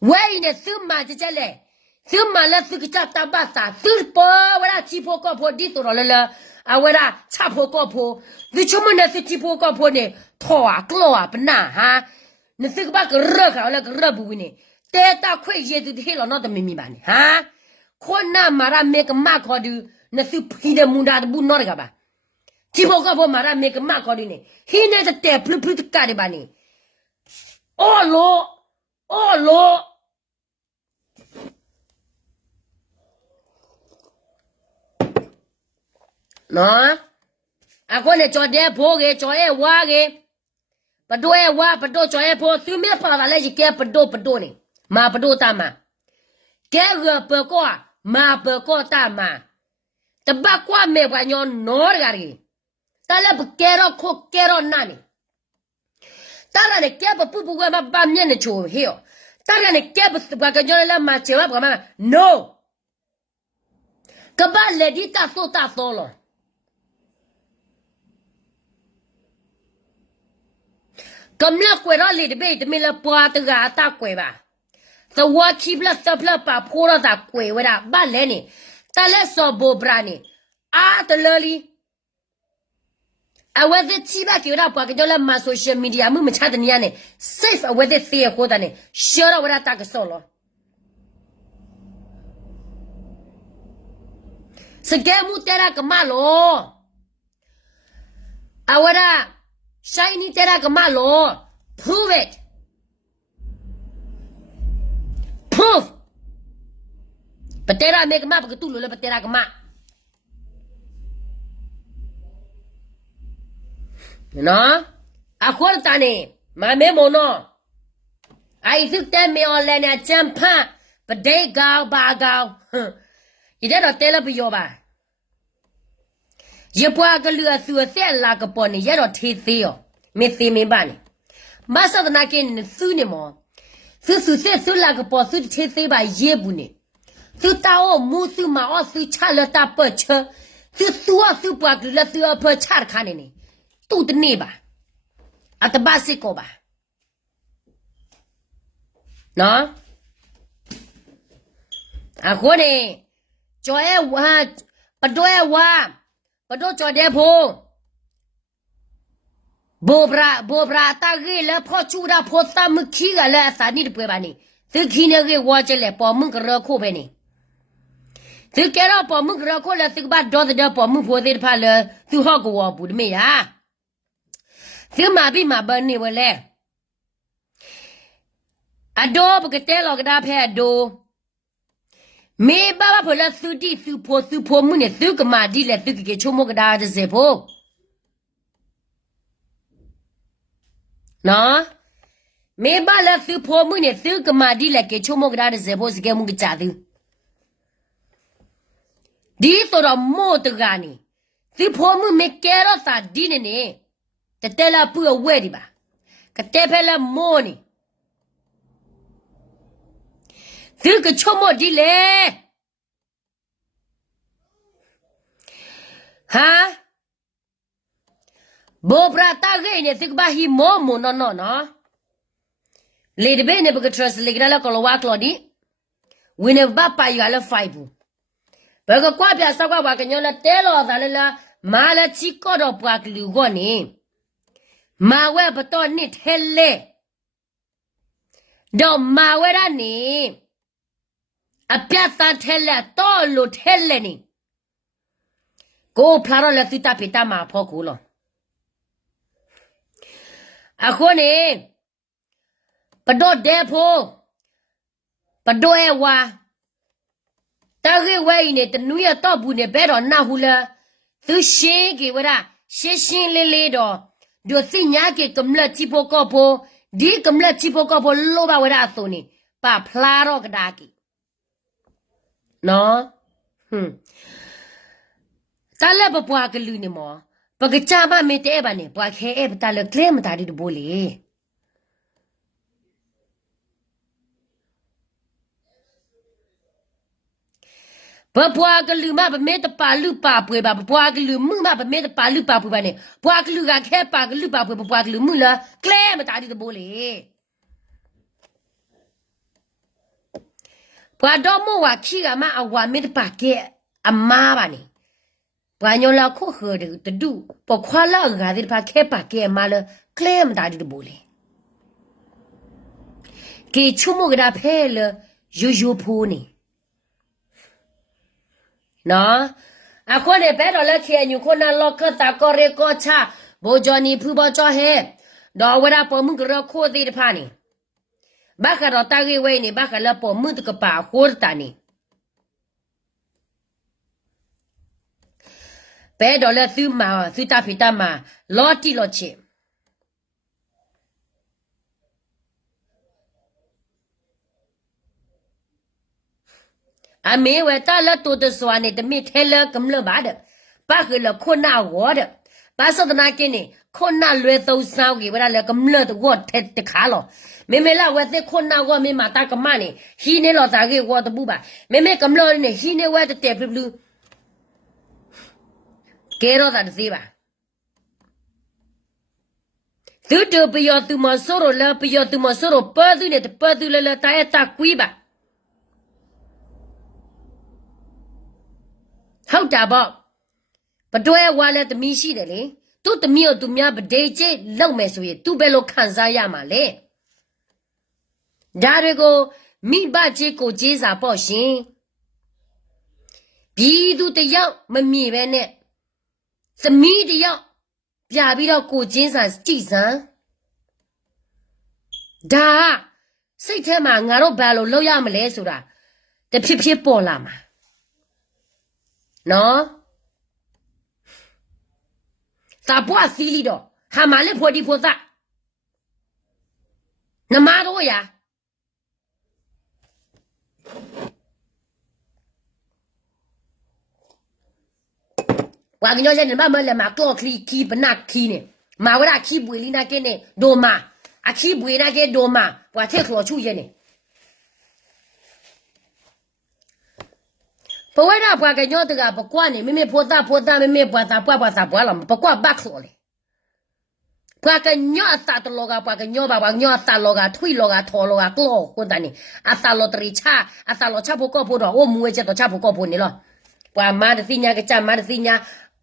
we ne su ma che le su ma la su ki cha ta ba sa su po wa la chi po ko po di so ro la a wa la cha po ko po di chu mo ne su chi po ko po ne tho a klo a pa na ha ne su ba ka ra ka la ka ra bu ni te ta khwe ye du de lo no de mi mi ba ni ha kho na ma ra me ka ma kho du ne su phi de mu da bu no ga ba chi po ko po ma ra me ka ma kho du ni hi ne te plu ka de ba ni o lo no a ko ne cho de pho ge cho e wa ge pa do e wa pa do cho e pho su me pa la le ji ke pa do ni ma pa do ta ma ke ge pa ko ma pa ko ta ma ta ba kwa me wa nyo no ga ri ta le pa ke ro na ni ta la ne ke pa pu wa ma ba mye ne cho he yo ta la ne ke pa ba ga nyo la ma che wa ba ma no ka ba le di ta so lo cầm la quay ra liền để để mình là bùa từ gà ta quay ba, the what keep la tập la pa phô ra ta quay vậy đó, ba lẽ nè, ta lẽ so bồ bra nè, à ta lơ li, à vậy thì chỉ ba kiểu đó bùa cái đó là mà social media mình chả được nè, safe à vậy thì fair khó ta nè, share ra vậy ta cái solo, Segemu tera kemalo. Awara shiny tera kemalo. Prove it. Proof. Patera make ma begitu lo patera kema. No? Aku tani, mame mono. I took them me all and a champa, but they go bagao. You don't tell up your bar. You walk a lure through a thin like a pony, yet or teeth theo. Missy me bunny. Master the nakin in Sunimo. Su said so like a pot through teeth by Yebuni. Through Tao move through my all through Charlotte Butcher. Through Sua Park, left through a per char canny. To the neighbor. At the Basicoba. No? Akone. Joy what? But do I want? But don't joy depo. Bobra, Tagila, Pochura, Posta Mukiga, less I need to put money. The king watch a lap or Munkara Cobany. The get up or Munkara Cola, think about Dotted up or move for the parlor to Hogwarts with me, ah? Fill my be my bunny will left. A door, but tell or get up here, door. Me baba pola suti su po mune su ma di le su ke chomo ga da se po. No? Me ba la su po mune su ma di le ke chomo ga da se po se ke mu ga cha du. Di so ro mo to ga ni. Su po mu me ke ro sa di ne. Te te la pu o we di ba. Ka te pe la mo ni. Su ke chomo di le. Ha? Bobra tagay think ba hi mo no. Lady be ne baka trust ligra la kolowa klodi. Wine ba pa yala faibu. Baka kwa pya sa kwa ba kanyola telo dalala mala chiko do pwa klu go ni. Ma we bato ni thelle. Do ma we ra ni. Apya sa thelle to lo thelle ni. Go plaro le tita pita ma po kulo. Ako ni. Pado depo. Pado ewa. Tagi way ne tenuya to bu ne bedo na hula. Tu shiki wada. Shishin lele do. Do si nyake kamla tipo kopo. Di kamla tipo kopo loba wada soni. Pa plaro kadaki. No? Tala ba bwa ka lu ni mo. Pag chama me te ba ni bwa khe e tala claim ta di bole. Ba bwa ka lu ma ba me ta pa lu pa pwe ba bwa ka lu mu ma ba me ta pa lu pa pwe ba ni. Bwa ka lu ga khe pa ka lu pa pwe bwa ka lu mu la claim ta di bole. Bwa do mo wa ki ga ma awa me ta pa ke amma ba ni. Wanyola ko herde to do, for quala gathered pa kepa ke mala, claim daddy the bully. Ke chumugra pele, juju pony. No, I call a better lucky and you couldn't lock a tacore cocha, bo Johnny Puba cho he, do what up or mugra co the pani. Baka or tagi way ni baka lap or mutka hortani. Pedo le thu ma thu ta pita ma loti loche. A me we ta la to de swane de mi tele kum le ba de. Ba ge le khona wo de. Ba so na kin ni khona lwe thou sao ge wa le kum le de wo te de kha lo. Me me la we de khona wo me ma ta ka ma ni hi ne lo ta ge wo de bu ba. Me me kum lo ni hi ne we de te blu. Quiero dar ziba. Tu tu pio tu masoro la pio tu masoro padu ne te padu la ta eta kuiba. How da ba? Padoya wala te mi shi de le. Tu te mi o tu mya ba de che lau me so ye tu be lo khan sa ya ma le. Da de ko mi ba che ko che sa po shin. ပြည်သူတယောက်မမြင်ပဲနဲ့သမီးတယောက်ပြပြီးတော့ကိုချင်းစာကြည်စမ်းဒါစိတ်ထဲမှာငါတို့ဘာလို့လုပ်ရမလဲဆိုတာတဖြစ်ဖြစ်ပေါ်လာမှာနော်သာပွားစီလီတော့ဟာမလေးဖို့ဒီဖို့သားနမတော့ရဝါကညောချက်မမလည်းမကလော့ခီခီပနက်ခီနေမာဝရခီပွေလီနာကဲနေဒိုမာအခီပွေနာကဲဒိုမာဘွာထက်ခလောချူရဲနေပဝဲတာဘွာကညောတကပကွာနေမိမိဖို့သားမိမိဘွာသားဘွာလာပကွာဘက်ခလောလေဘွာကညောအတာတလောကဘွာကညောဘာညောအတာလောကထွိလောကထောလောကကလောကွန်တန်နေအတာလောတရီချအတာလောချဖို့ကောဖို့တော့အိုမွေးချက်တော့ချဖို့ကောဖို့နေလောဘွာမာတသိညာကကြမာတသိညာ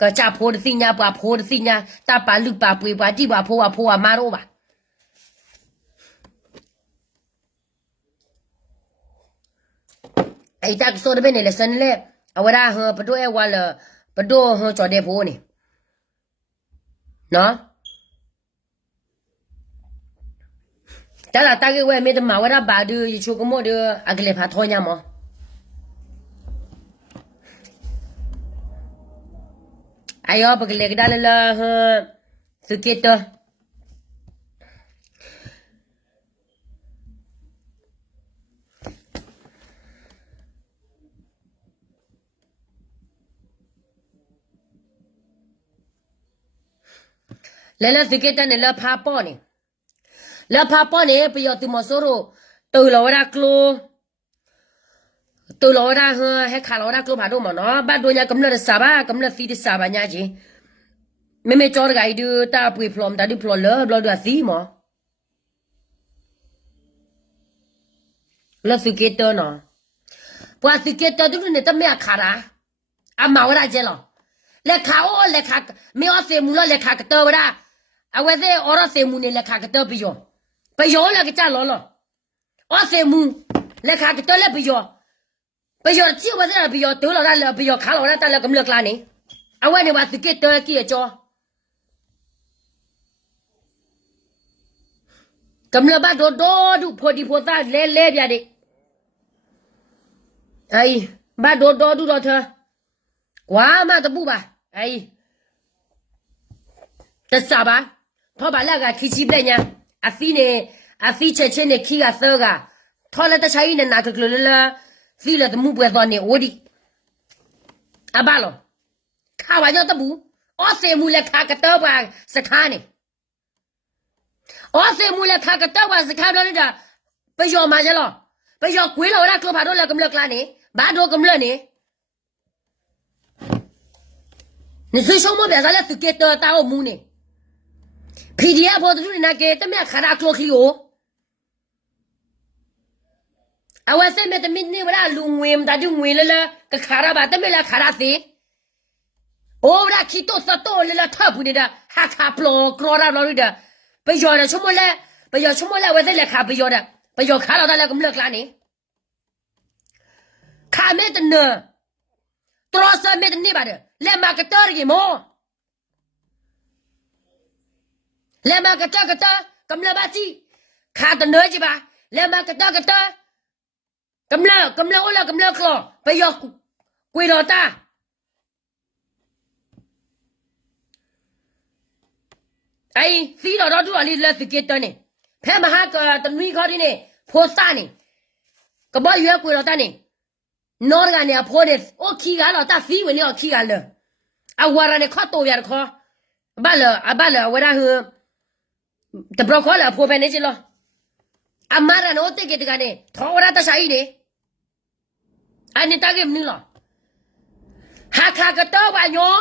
ကကြဖို့တသိညာဘွာဖို့တသိညာတပါလူပါပွေဘွာတိဘွာဖို့မာတော့ပါไอ้ตักโซดเบเนี่ยสันเลยเอาว่าฮะปะโตเอวาลปะโตฮะจอดได้โพนี่เนาะแต่ละตาเกเวเมตมาว่าบาดูยชูกโมดอะกเลพาทอญามออายอปะกเลกดาละฮะสุเกตလဲစကေတနဲ့လဖာပေါ်နေလဖာပေါ်နေပြရတူမဆိုရိုတူလောရကလိုတူလောရဟဲခါလောရကလိုဘာတော့မနော်ဘာတို့ညာကမ္လစာဘာကမ္လဖီဒစာဘာညာကြီးမေချောရဂိုင်ဒူတာပွေဖလ ோம் တာဒီဖလလဘလဒွာစီမလစကေတနော်ပွာစကေတဒုနေတမခါရာအမဝရကျလောလက်ခါအိုလက်ခါမေအစေမူလလက်ခါကတော်ဝရအဝဲသေးအော်ရစေမူနေလက်ခါကတော်ပြီးရောလက်ကကြလောလောအော်စေမူလက်ခါကတော်လက်ပြီးရောကြည့်ဝဲသေးပြီးရောတိုးလောရလက်ပြီးရောခါလောရတက်လက်ကမလကလာနေအဝဲနေပါစကစ်တော်ကြီးကျော်ကမလဘဒိုဒိုဒုဖိုဒီဖိုသားလဲပြတဲ့အိုင်ဘဒိုဒိုဒုတော့เธอကွာမတပူပါအေးတဆာပါထောပါလာကခီချီပလက်ညာအဖီချက်ချင်းနဲ့ခီကသောကထောလက်တချိုင်းနဲ့နာကကလလဖီလက်တမှုပွဲတော်နေဝဒီအဘလောခါဝါညတပူအော်စေမူလက်ခါကတော့ပါစခါနေအော်စေမူလက်ခါကတော့ပါစခါတော့နေတာပယောမာကျလောပယောကွေးလောရကလဘာတော့လကမလကလာနေဘာတော့ကမလနေ你最什么别啥了？是给到打我母呢？PDF 跑出来那个，怎么看他做起哦？啊，我上面的明天我那龙威，他就为了了，个看他吧，怎么来看他谁？哦，那去多少多了，他不的的，还看不了，搞他老的，不要的什么嘞？不要什么嘞？我再来看不要的，不要看到他那个么看呢？看没得呢，多少没得你吧的。လဲမကတာရီမောလဲမကတာကမ္လဘာတီခါတနေကြပါလဲမကတာကမ္လအိုလာကမ္လခလောဘယောကွေတော်တာအိုင်စီတော်တို့အလေးလက်စကေတနေဖဲမဟာကတနွီခေါ်ဒီနေဖိုးစားနေကဘရွယ်ကွေတော်တာနေနော်ကနေအဖိုးတဲ့โอခီကတော့တာဖီဝင်နေခီကလဲအဝရနေခတ်တော့ရခေါ်ဘာလဲဝရဟတဘရခေါ်လာဖိုးပဲနေချလောအမရနိုတေကေတကနေထောရတဆိုင်နေအနိတကေမနီလောဟာခါကတော့ဘာညော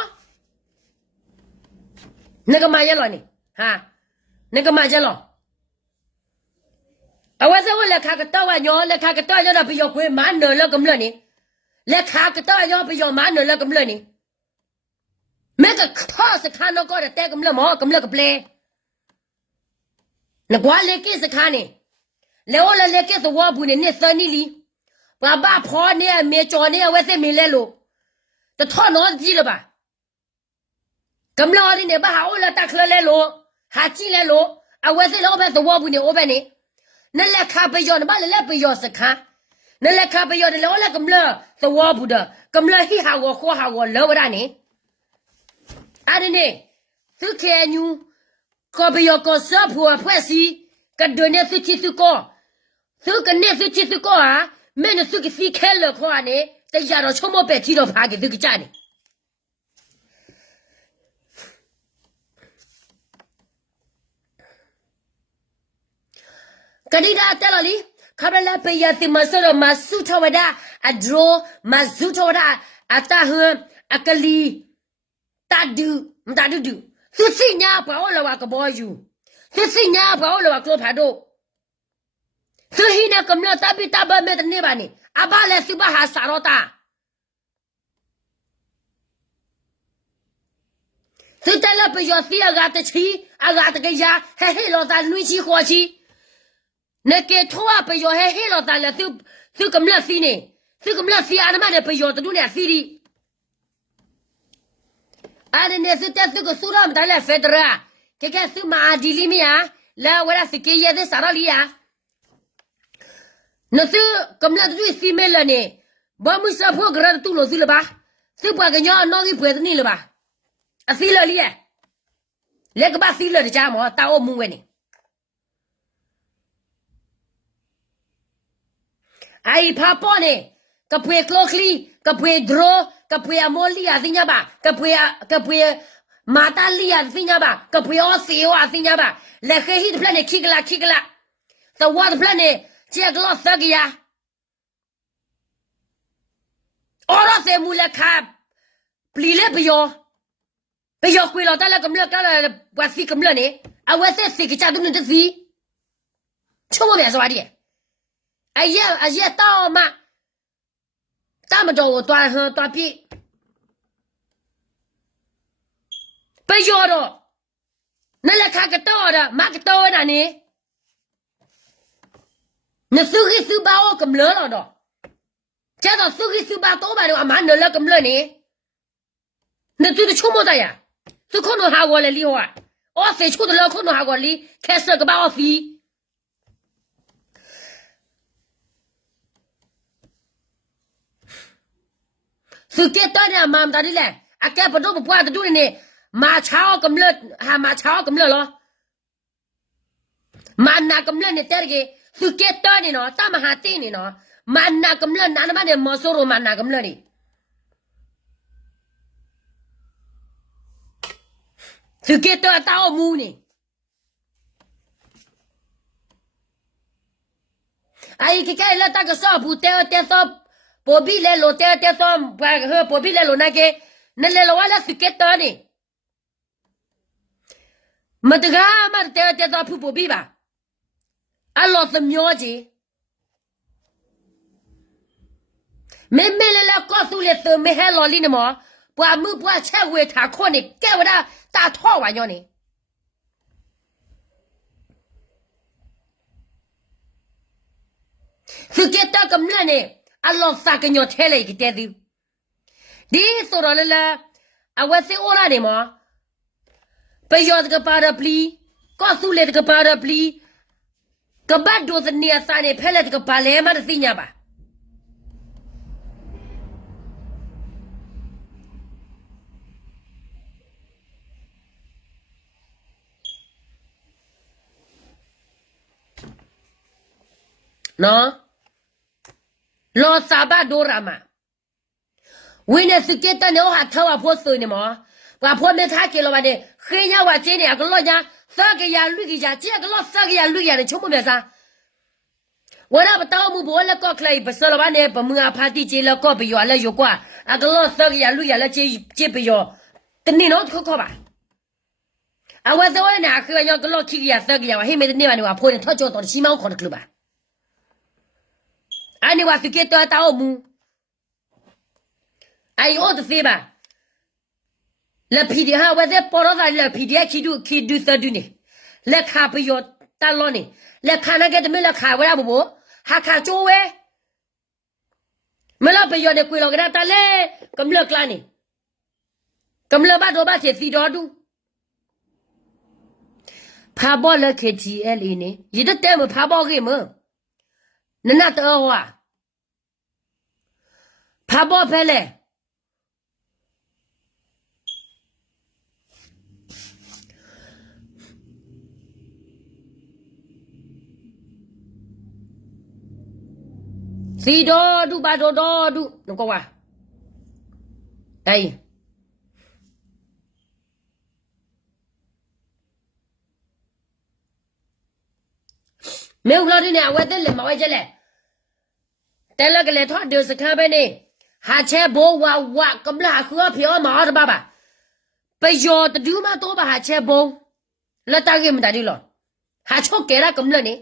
နကမရလောနေဟာနကမကျလောအဝဇဝလက်ခါကတော့ဘာညောလက်ခါကတော့ရတော့ဘယောခွေးမန်နော်လကမလနေလက်ခါကတော့ရောဘယောမန်နော်လကမလနေမဲကခေါ်စခါနော်ကောတဲ့ကမလမောကမလကပလေနကွာလေကိစခါနေလေဝလေကိသဝဘူးနေစနီလီဘာဘာဖောနေမေချောနေဝဲစမီလဲလို့这套脑子了吧？咁老的呢，把好了打开来咯，还进来咯，啊，我这老板是我不呢，我办呢，那来看不要的，把来不要是看，那来看不要的，老了咁了是我不的，咁了黑下我火下我老不大呢，啊的呢，是看牛，可不要搞小破坏西，个多呢是几十个，是个呢是几十个啊，没呢是个谁开了话呢，在家头全部白提到爬给这个家呢。Kadida telali kabla pe ya ti masoro masuta wada adro masuta wada atahu akali tadu mtadu su sinya pa ola wa ka boyu su sinya pa ola wa klo phado su hina kamla tabi taba me ne ba ni abale su ba ha sarota su tala pe yo si aga te chi aga te ya he he lo ta lui chi ho chi那给头啊，不要还黑了，咱了就咁了死呢，就咁了死，俺他妈的不要的都来死的。俺的那是在这个苏拉姆咱来飞的啊，这个是马地里面啊，来我来是给爷的啥道理啊？那是咁了就死没了呢，我们小破个人都落死了吧？是把个娘闹给脖子你了吧？啊死了哩，那个把死了的家伙打我门外呢。ai pa pone ka pue clocally ka pue draw ka pue amoli asinya ba ka pue matali asinya ba ka pue osio asinya ba le hit plan kigla the what plan che glo sagia ora se mula ka plile beyo kwi lo ta la kam la ka la wa si kam la ne a wa se si ki cha du ne de si chomo me so ba di 哎呀，到嘛，这么着我端喝端比，不要了，那来看个到的，买个到的呢，那手给手把我咁热了的，加上手给手把多把的话，蛮热了咁热呢，那对的出么的呀？就可能下我来理我，我非出的了，可能下我理，开始个把我飞。su ke ta ne mam ta ni le a ke pa do pa ta du ni ma chao kam le ha ma chao kam le lo ma na kam le ni ter ge su ke ta ni no ta ma ha ti ni no ma na kam le na ma ne mo so ro ma na kam le ni su ke ta o mu ni ai ke kai la ta ka so bu te so bố bị lên lô tê tê xóm và hơi bố bị lên lô này cái nên lên lô là sự kết tơ này mà từ gà mà tê tê xóm phụ bố bị ba anh lo sầm nhớ gì mình lên là có số liệu từ mình hay lo đi nữa mà bữa mưa bữa chơi về thả con này cái vậy đó ta thọ vào nhau này sự kết tơ cầm lên này Allah sa ke nyo thele ki te di so ro la awa se ora ne ma pe yo de pa da pli ko su le de pa da pli ka ba do de ne sa ne phele de pa le ma de sinya ba no lo saba dorama wine siketa ne o ha thawa pho so ne mo wa pho me tha ke lo ba de khinya wa chin ne a lo nya sa ke ya lu ki ja che ke lo sa ke ya lu ya ne chum me sa wa ra ba taw mu bo le ko klai ba so lo ba ne ba mu a pha ti che le ko bi yo le yo kwa a ke lo sa ke ya lu ya le che bi yo te ni no ko ba a wa so ne a ke ya ke lo ki ya sa ke ya wa he me ne ba ne wa pho ne tho cho to chi ma ko de klu ba ani wa fike to ta o mu ai o de fe ba le pidi ha wa de poro da le pidi ki du sa du ni le kha bi yo ta lo ni le kha na ke de me le kha wa bo ha kha cho we me la pe yo de kwe lo gra ta le kam le kla ni kam le ba do ba se si do du pha bo le KTL ni yi de te mo pha bo ge mo na na to wa pha bo phe le si do du ba do du no ko wa ai me u lo ni ne awe te le ma we je le te le ke le tho de sa kha be ni ha che bo wa kam la khu phyo ma da ba ba pe yo ta du ma to ba ha che bo la ta ge ma da di lo ha cho ke ra kam le ni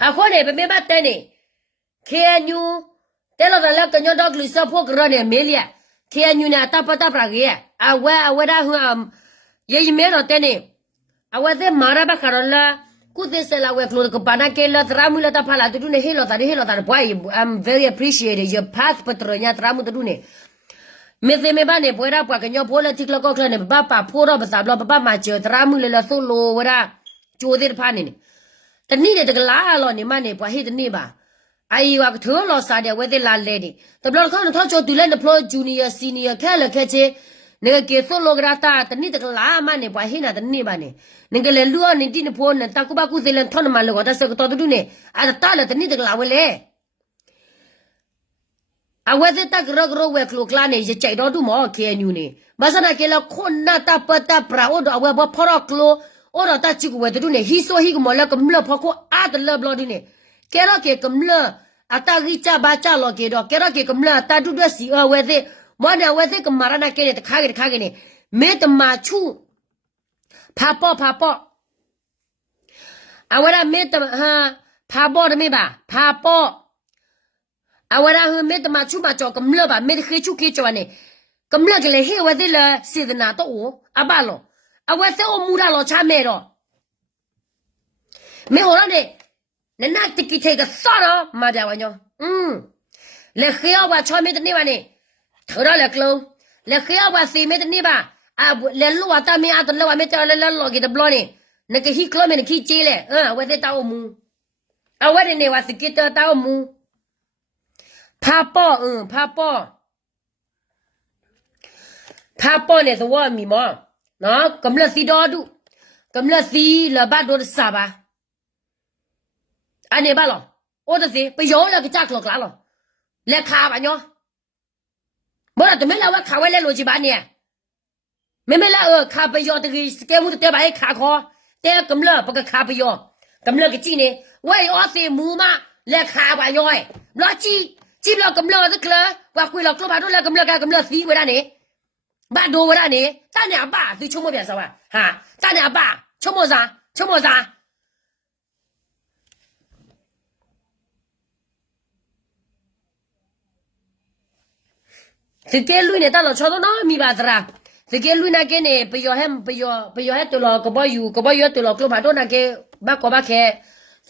a kho ne be me ba te ni KNU te lo da la ka nyo dog lu sa pho gra ne me lia KNU na ta pa ta pra ge a we da hu ye me ro te ni a we de mara ba kha ro la ku de se la we klo ko pa na ke la tra mu la ta pha la tu ne he lo ta boy I'm very appreciated your path patro nya tra mu tu ne me se me ba ne pwe ra pwa ka nyo pho la tik lo ko kla ne ba pa pho ro ba sa lo ba ma che tra mu le la so lo we ra jo de pha niတနည်းတကလားလောနေမနေပွားဟိတနေ့ပါအိုင်ဝါကထောလောစားတဲ့ဝဲတဲ့လာလေဒီတဘလခေါန်ထောချိုတူလဲနဖလိုဂျူနီယာစီနီယာခဲလခဲချေနေကေဆိုလိုဂရာတာတနည်းတကလားမနေပွားဟိနာတနေ့ပါနေနေကလေလူအနေတိနဖိုးနတကုဘကုစေလန်ထောနမလောတဆကတော်တူနေအတာလတနည်းတကလားဝဲလေအဝဲတဲ့တကရဂရဝဲကလိုကလာနေရချိုက်တော်တူမောကေညူနေမဆနာကေလခွန်နာတာပတာပရာဝဒအဝဲဘဖရကလိုora ta chi ku we tu ne hi so hi ku mo la kam la pho ko a de la blo di ne ke ra ke kam la ata gi cha ba cha lo ke do ke ra ke kam la ta du de si we de mo na we de kam mara na ke ne ta kha ke ne me ta ma chu pha po awara me ta ha pha bo de me ba pha po awara hu me ta ma chu ma cho kam la ba me de chu ke cho ne kam la ke le he we de la si de na to o a ba loအဝဲစေအမူရလောချမဲတော့မေဟောရနေနနတကိထေကစောရမကြဝညောလေခေယဝါချမဲတနေပါနေထောရလေကလုံးလေခေယဝါစီမဲတနေပါအလေလောဝတာမီအတလောဝမဲတလေလောကေတဘလောနေနကဟီကလမဲနခိချေလေအဝဲတဲ့တောက်မူအဝဲနေဝါစကိတတောက်မူဖာပေါ်ဖာပေါ်နေသဝမီမောနော်ကမ္လစီတော်ဒုကမ္လစီလဘတ်တော်စာပါအနေပါလောဩဒစီပယောလကကြကလောကလာလောလက်ခါပါညောဘောရတမဲလာဝခါဝဲလဲလို့ကြည့်ပါနေမဲမဲလာခါပယောတကြီးစကဲမှုတဲ့ပါခါခေါ်တဲ့ကမ္လပကခါပယောကမ္လကကြည့်နေဝဲဩစီမူမလက်ခါပါညောလောကြည့်လောကမ္လတကလဝါခွေလောကလဘာတို့လကမ္လကမ္လစီဝဲတာနေဘာဒိုဝရနေတန်ရပါသူချုံမပြန်စားပါဟာတန်ရပါချုံမစားဒီကဲလူနေတာတော့ချောတော့မိပါသလားဒီကဲလူနာကနေပယောဟမ်ပယောဟဲတူလောကဘယူတူလောကလဘာတော့နာကဘာကဘာခဲ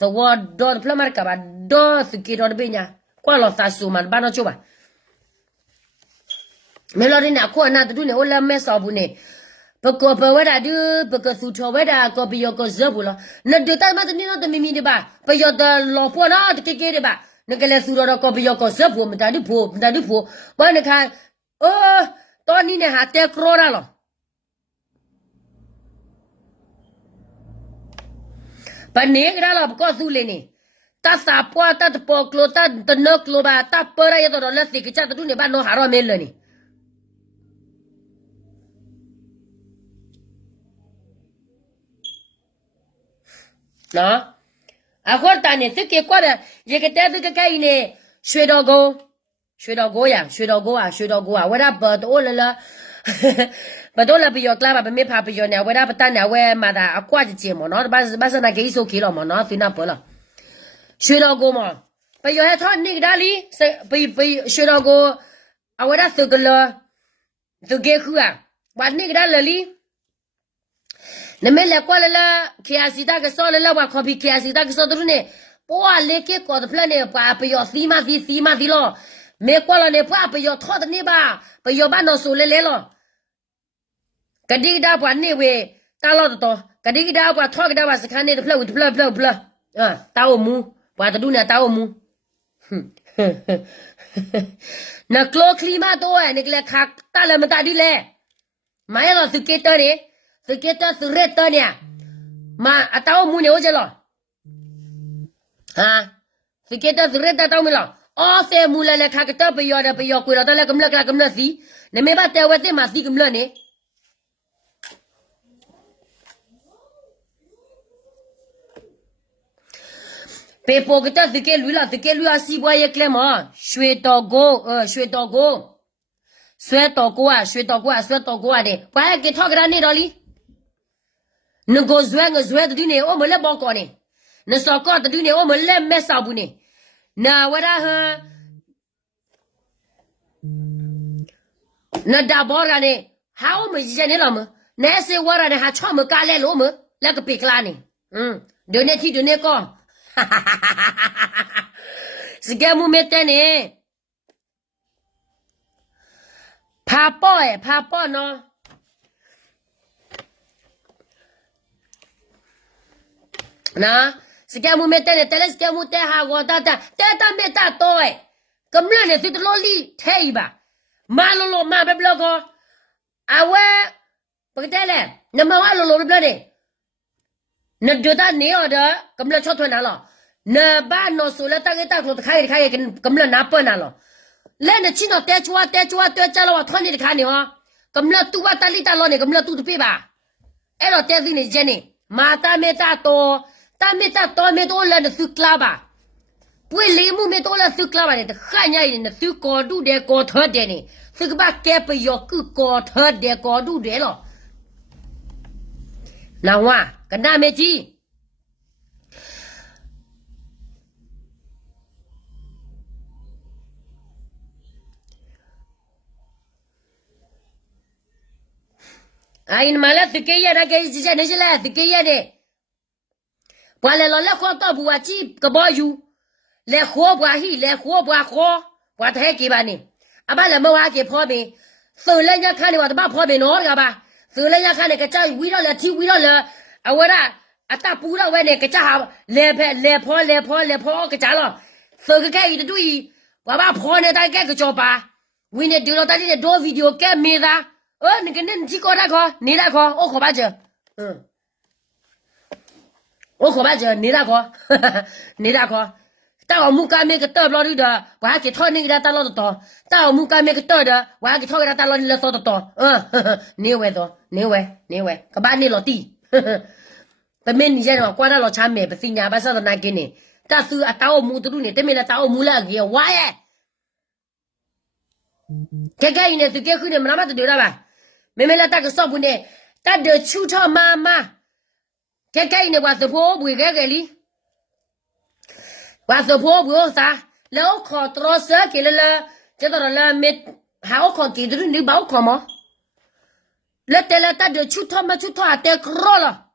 သဝဒေါ်ဖလမာကဘာဒေါ်စကီဒေါ်ဘညာကွာလောသာဆူမန်ဘာနော်ချိုပါမေလော်ရီနာခွနာတူနေအိုလာမဲဆောဘူးနေပကောပဝဒါဒူပကဆူထောဝဒါကောပယောကောဇဘူးလောနဒတိုင်မတနီနော်တမီမီဒီပါပယောတလောပေါ်နာတကေကေဒီပါနကလေဆူရောကောပယောကောဇဘူးမတာဒီဖို့ဘာနခါအိုးတော်နီနေဟာတဲကရောရာလောပနေကရာလောကောဆူလေနေတသပွားတတပေါ်ကလိုတနကလိုပါတပရရတော်လက်စီကချတူနေဘာနော်ဟာရောမဲလနေနော်အခုတန်နေစကေကွာရေကတဲ့ကကိုင်းနေရွှေတော်ကိုဝရဘတ်အိုလလာဘတ်အိုလာပယောကလာဘမေဖာပယောနေဝရပတန်နေဝဲမာတာအကွာကြည့်မနော်ဘာစနာကေဆိုခီလောမနော်သီနာပေါ်လာရွှေတော်ကိုမပယောဟထောနိကဒါလီပရွှေတော်ကိုအဝရသုကလသူကေခူဘာနိကဒါလလီ那没来过来了，开始大个烧了了，我靠比开始大个烧的呢，哇，来给搞的不呢，不要死嘛了，没过了呢，不要拖的你吧，不要把那手来了，个这个大把那位打老的多，个这个大把拖个大把是看那的不了，打我母，把的路呢打我母，哼。那 clock 里嘛多哎，那个来看打了没打的嘞？妈呀，老师给到的，是给到是热到的，妈啊打我母牛去了，啊，是给到是热到到没了？哦，在母来看个到不要，过了到了咁了死，你没把带我在马死咁了呢？被迫个到是给绿了，西瓜也干嘛？学到过啊，学到过的，我还给他给他那道理。那个软的呢，我们来报告呢。那烧烤的呢，我们来买烧布呢。那我那哈，那大包的呢，还我们以前的了么？那些我那呢还全部干来了么？那个别个呢？丢那提丢那个。是干么没得呢？怕爆呢？那是干么没得呢？但是干么带下我带没带到哎？咁样呢？就得老李太一吧？马不了个？啊喂，不带嘞？那么我不了的？那就打你要的，咁了超团拿了。那把那手了，大概开跟咁了拿不拿了？来那去那带住了，我团你的看你哦。咁了都把打理打了呢，咁了都得背吧？哎，老带着你讲呢，马打没打多没多了那手拉吧？不会雷木没多了手拉吧？那汉家人那手高度的高头的呢，这个把改不要够高头的高度的了。那我跟他没去。哎，你妈了，是给呀？那个之前那些来是给呀的。完了，老来花到不啊？几个包油，来花不啊？我太给吧你。啊，把那么话给泡面，手人家看的话都把泡面拿了吧？手人家看那个家围绕了，啊，我啦，啊，打不了外那个家好，来泡个家了，手个开一的对，我把泡呢大概个叫吧，为了丢了大家的多 video 干没的。你跟你去搞那个，你那个，我可把这，我可把这，你那个，你那个，但我木干没个得不了的，我还给他那个打了的多，但我木干没个得的，我还给他给他打了的少的多，你为多，你为，可把你老弟，不没你现在管他老产没不行呀，把啥都拿给你，但是啊打我木的路呢，对面的打我木了给我耶，这个呢是给后面那么多丢了吧？妹妹来打个扫布呢，打的球场妈妈，这个呢我是婆不会这个哩，我是婆不用啥，老考多少时给了，这到了没还我考给的你把我考吗？来得了打的球场嘛球场得高了，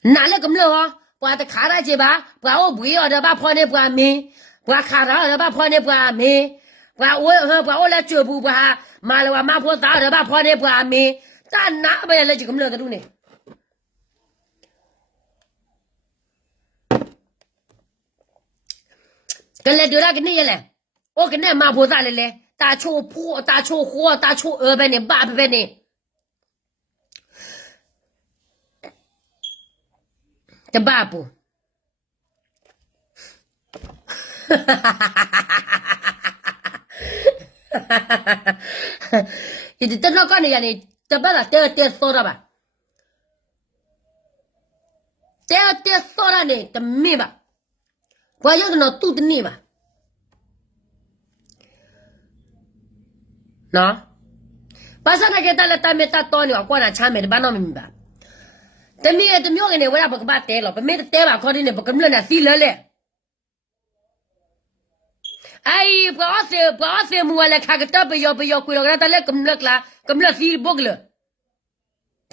哪来咁了啊？我得看他去吧，我不要的把跑的不没，我看他的把跑的不没。我来脚步不哈，妈了我妈婆打的把跑的不没，但哪不也来就咁了的路呢？跟来丢那个你也来，我跟那妈婆打的嘞，打球破，打球火，打球200呢，800呢，这爸不，哈哈哈哈哈！你等到干的呀？你这把它得烧了吧？得烧了呢，得没吧？我要的那肚子你吧？那把上那个打了打没打到呢？我那前面的把那明白。等没得苗个呢，我也不给把带了，不没得带吧？考的呢不跟人家死了嘞。哎，不好意思，我来看个大不要，回来给他来咁了，死不了。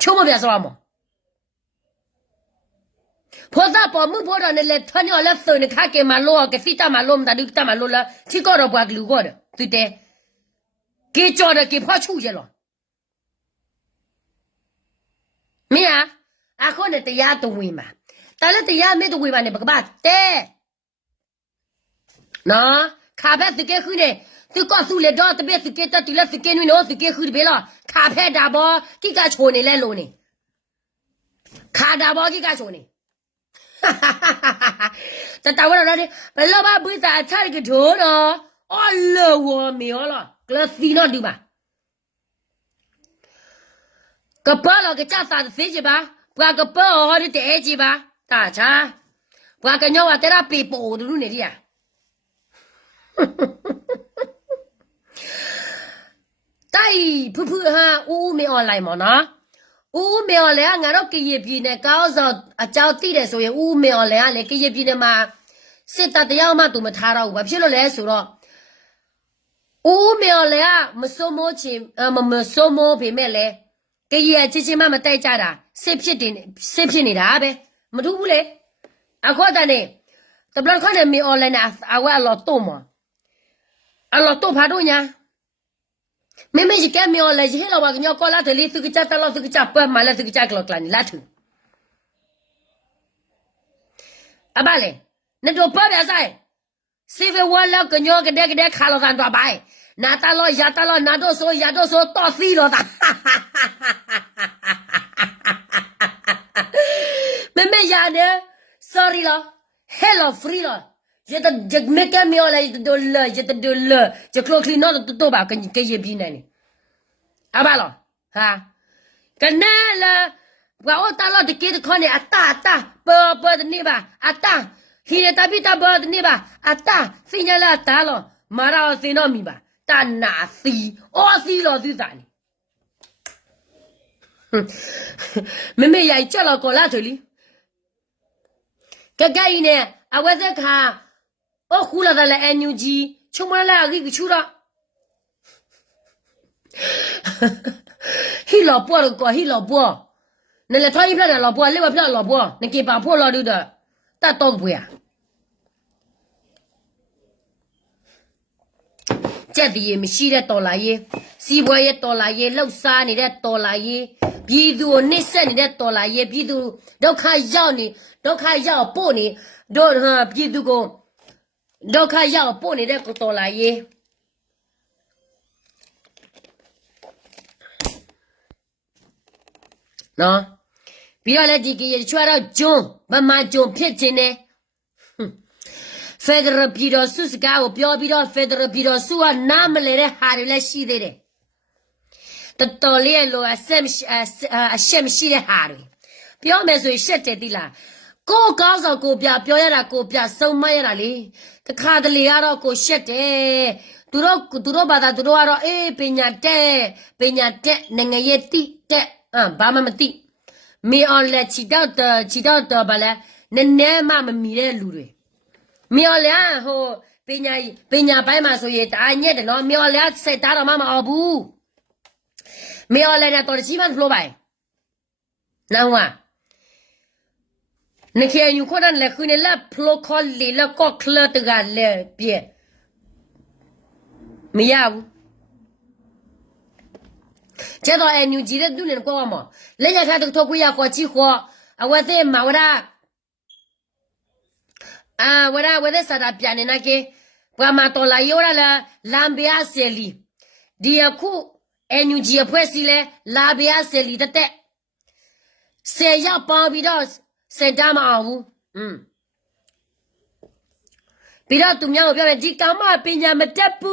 ချိုးမပြစပါမဖောသားပေါ်မှုပေါ်တော့လည်းထွန်းရလက်စုံခါကေမလောကစီတာမလုံးတာဒုတာမလောလာချီကောတော့ပွားကလူကောသူတဲကေကြော်တယ်ကေဖွားချူရလောမင်းအခုနဲ့တရားတဝင်မှာတာလည်းတရားမဲ့တဝင်မှာနေပကပါတဲနော်ခါဘက်တကယ်ခုနေသူကသူလေတော့တပည့်တကယ်တတူလက်တကယ်နွေနော်တကယ်ခုဘေးလားခါဖက်တာဘောကိကချိုနေလဲလို့နေခါတာဘောကိကချိုနေတတဝရတော့ဘယ်လိုမှဘူးတာချရကထိုးတော့အော်လောဝမီယောလားကလစီနော်ဒီပါကပါလောကချာသာသိကြပါဘွာကပေါ်ဟောတဲ့အဲကြီးပါတာချာဘွာကညောဝတရပေပို့လူနေဒီယာတိုင်ဖူဖူဟာဦးမေအွန်လိုင်းမနော်ဦးမေအွန်လိုင်းကငါတို့ကရပြည်နဲ့ကောင်းစောအကြောင်းသိတယ်ဆိုရင်ဦးမေအွန်လိုင်းကလေကရပြည်နဲ့မှာစစ်တပ်တရားမှသူမထားတော့ဘူးဘာဖြစ်လို့လဲဆိုတော့ဦးမေအွန်လိုင်းကမစိုးမိုးချင်မစိုးမိုးပေမဲ့လေကရချင်းချင်းမှမတိုက်ကြတာစစ်ဖြစ်နေတာပဲမထူးဘူးလေအခုတည်းတဘလခနဲ့မေအွန်လိုင်းနဲ့အဝဲအလောတော့မအလောတော့ဖာတော့ညာ妹妹是干苗来，是黑老板，你要搞那头里，这个家打了，这个家不买了，这个家给了，你拉头。阿爸嘞，那就不别噻，谁会我了个鸟给看了咱多白，拿打了下打了，拿到手下到手打死了的，妹妹呀呢，sorry 了，黑了 free 了。这没干苗来，都了，这都了，这可以拿都把跟也比呢呢，阿爸了哈，跟那了，我打了的给他看的啊打，不的你吧啊打，现在打比打不的你吧啊打，现在了打了，马上谁那米吧，打哪死，死了就打呢，妹妹也叫了过来头里，这个呢，啊我在看。哦，呼啦的来安牛鸡，出门来给个出了，嘿老婆了个，嘿老婆，那来他一票的老婆，另外票老婆，那给把破老丢的，大刀不呀？这里没西的多来耶，西边也多来耶，老山你的多来耶，比如那山你的多来耶，比如都看要你，都看要不你，都哈比如个。都看要不你的个多来耶，喏，不要来这个也穿到中，慢慢中骗钱呢。非得比较数是干我不要比较非得比较数啊，那么来的还是来洗的嘞。得到了路啊，什么洗的还的，不要买所以实在的啦。ကိုကောင်းဆောင်ကိုပြောရတာကိုစုံမရတာလေတခါတလေကတော့ကိုရှက်တယ်သူတို့ဘာသာသူတို့ကတော့အေးပညာတက်နိုင်ငံရေးတိတက်ဘာမှမသိမေအောင်လက်ချီတော့ဘာလဲနည်းနည်းမှမမီတဲ့လူတွေမေအောင်လဲဟိုပညာပိုင်းမှာဆိုရင်တအားညက်တယ်နော်မေအောင်လဲစိတ်သားတော့မှမအောင်ဘူးမေအောင်လဲတော့ကြီးမှဖလို့ပိုင်နောက်ဟာ那天有可能来回来了，普考里了高考了这个来别，没有。这到哎，牛记得都能过嘛？人家看这个托贵呀，过几货啊，我在嘛我啦，我在啥子边的那个，我嘛到了有了南边这里，第二库哎牛记不是嘞，南边这里的的，谁要帮比到？谁打嘛乌？比较重要，比较这干嘛？别人没得不？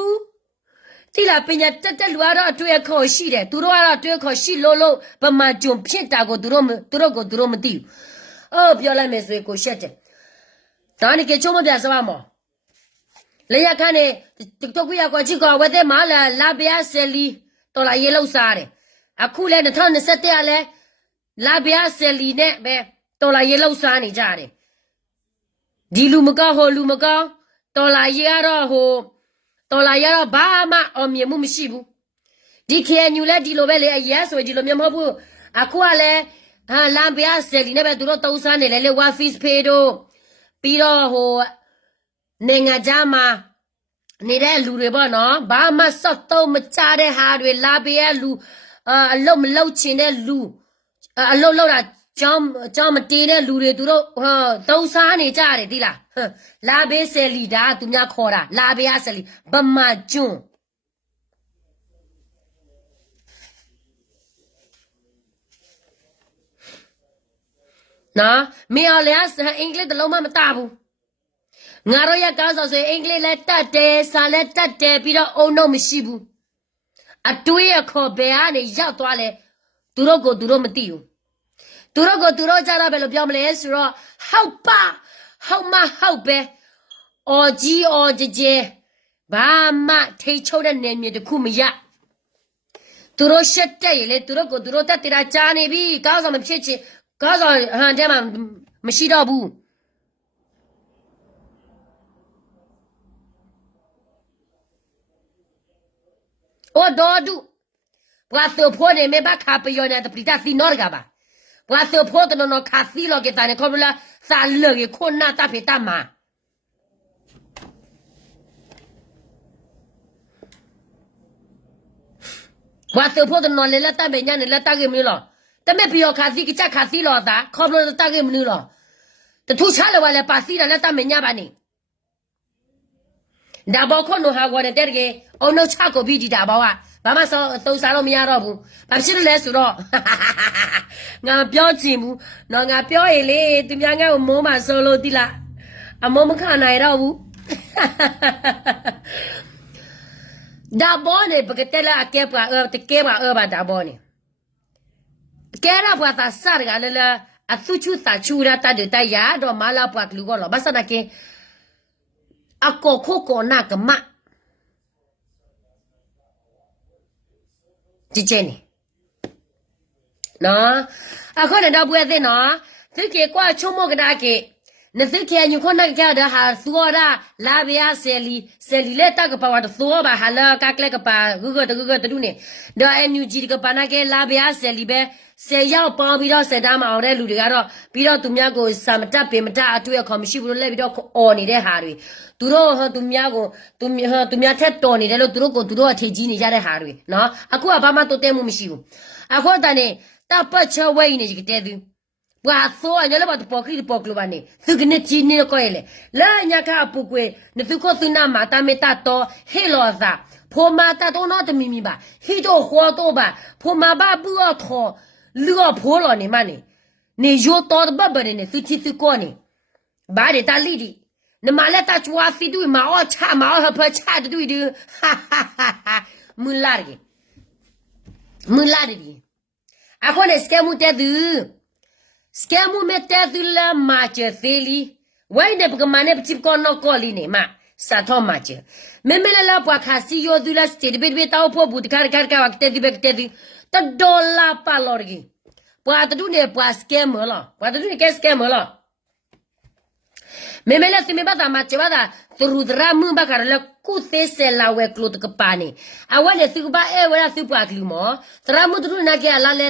这啦，别人这路上都要考试的，都要都要考试，老不嘛就骗大个，都没丢。哦，不要来没事，过学的。当你给什么点是吧嘛？人家看呢，这个呀，过去搞我在马来那边这里到了一路上的，啊，苦来的他们说的嘞，那边这里呢呗。到了也老山你家的，地路么高好路么高，到了也爸妈面目么西不，地看牛来地路外来也所以地路面好不， အခုကလည်းဟာလမ်းပြဆယ်လီနဲ့ပဲသူတို့တုံးစားနေလေဝါဖစ်ဖေးတို့ပြီးတော့ဟိုနိုင်ငံခြားမှာနေတဲ့လူတွေပေါ့နော်ဘာမှစော့တော့မချတဲ့ဟာတွေလာပြဲလူအလုံးမလုံးချင်တဲ့လူအလုံးလုံးတာကြောင်းမတေးတဲ့လူတွေသူတို့တုံးစားနေကြတယ်ဒီလားလာဘေးဆယ်လီဒါသူများခေါ်တာလာဘေးဆယ်လီဗမာကျွန်းနော်မင်းလည်းအင်္ဂလိပ်တလုံးမမတဘူးငါတို့ရကောင်းဆောင်ဆိုအင်္ဂလိပ်လည်းတတ်တယ်စာလည်းတတ်တယ်ပြီးတော့အုံတော့မရှိဘူးအတွေးရခေါ်ဘယ်ကနေရောက်သွားလဲသူတို့ကိုသူတို့မသိဘူးသူတို့ကိုသူတို့ကြတော့ဘယ်လိုပြောမလဲဆိုတော့ဟုတ်ပါဟုတ်မဟုတ်ပဲအော်ကြီးအော်ကြဲဘာမှထိတ်ချုပ်တဲ့နေမြေတခုမရသူတို့ရှက်တဲ့ရလေသူတို့ကိုသူတို့တက်တရာကြားနေပြီကောင်းဆောင်မဖြစ်ချင်ကောင်းဆောင်ဟန်တဲ့မှာမရှိတော့ဘူးโอ้ดอดุปวาโซโพเนี่ยไม่บ้าคาไปยอนะตะปริตาซีนอร์กาบาปวาโซโพตโนคาซีโลเกตาเนี่ยคอมละซาเลกคนหน้าตาเพตามาปวาโซโพตโนเลละตาเบญาเนี่ยละตาเกมนี่หรอแต่ไม่ปิโอคาซีกิจคาซีหรอตาคอมละตาเกมนี่หรอแต่ทุชาเลยว่าเลยปาซีละตาเบญาบานี่ดาบอคนโนฮากวเนี่ยเตเกโอโนชาโกบีดีดาบออ่ะဘာမှသုံးစားလို့မရတော့ဘူး။ဘာဖြစ်လို့လဲဆိုတော့ငါပြောချင်ဘူး။နော်ငါပြောရင်လေသူများငါ့ကိုမိုးမှဆိုလို့တိလား။အမိုးမခံနိုင်တော့ဘူး။ဒါဘောနေပကတဲ့လာအကဲပါတကဲပါဘာဒါဘောနေ။ကဲရဘာသာစားရလေလာအသူချူတာချူရတာတဲ့ရတော့မလာပွားကလူကောလောဘာစနာကေအကောခိုကိုနာကမဒီကျင်းနော်အခုလည်းတော့ပွဲသိနော်သူကေကွာချုံမကဒါကေနသိကေညခုနကကြတာဟာသောရာလာဘီယာဆယ်လီလက်တကပါဝတ်သောဘာဟာလာကကလကပါဂုဂတတူနေတော့အန်ယူဂျီကပါနာကေလာဘီယာဆယ်လီပဲဆယ်ရောက်ပေါင်းပြီးတော့စက်တာမအောင်တဲ့လူတွေကတော့ပြီးတော့သူများကိုစာမတက်ပင်မတက်အတွေ့အခေါ်မရှိဘူးလို့လဲပြီးတော့အော်နေတဲ့ဟာတွေသူတို့သူများကိုသူများထက်တော်နေတယ်လို့သူတို့ကိုသူတို့အထည်ကြီးနေကြတဲ့ဟာတွေနော်အခုကဘာမှတိုးတက်မှုမရှိဘူးအခုတန်နေတပ်ပတ်ချဝဲနေကြတဲ့သူဘာသောအညလည်းဘာပေါ်ခရီပေါ်ကလဘာနေသူကနေချီနေကိုလေလာညာကပုကွေနသူကိုသူနာမတာမေတာတော့ဟေလောသာဖိုမာတာတော့တော့တမီမီပါဟီတော့ဟောတော့ပါဖိုမာဘာဘူးတော့ထောလူကဖိုးလော်နေမနေရိုးတော်ဘဘနေသူချီသူကိုနေဘာတွေတာလီဒီနမလက်တာချွာစီတူမအောချမအောဖချတူဒီဟာမူလာရီအခုလည်းစကမှုတဲ့သူစကမှုမဲ့တဲ့သူလာမာချေသီလီဝိုင်းတဲ့ပကမနဲ့ပချစ်ကောနော်ကောလီနေမစာထောမာချေမမလလာပွားခါစီယိုဒူလာစတေဘေဘေတောက်ဖို့ဘူးတခါကဝကတဲ့ဒီဘက်တဲ့ဒီတဒေါ်လာပါလော်ရီပွားတူနေပွားစကမလားပွားတူနေကစကမလားme la si me bata ma chevada trudra mu ba karla ku te se la we klut ka pani awale si ba e wala si pa klu mo tra mu tru na ke ala le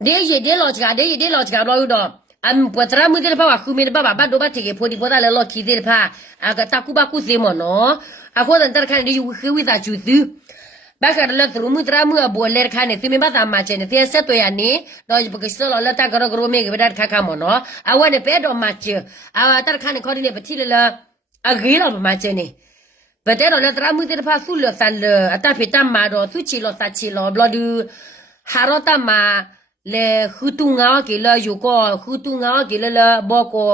de lo chga lo do am po tra mu de ba ku me ba do ba te ke phodi poda le lo ki de pha aga ta ku ba ku se mo no a ko dan tar khan de yu khu wi ta chu tu ba karla tru mu tra mu bo le khan ne si me bata ma che ne te se to ya ni do bu ke so lo la ta gro me ke ba kha kha mo no awale pe do ma che awa tar khan ne khodi ne pati le la a ge lo ma che ne ba te do le tra mu de pha su lo san le ata phe ta ma do su chi lo sa chi lo blo du ha ro ta ma le khu tu nga ke la yu ko khu tu nga ke la bo ko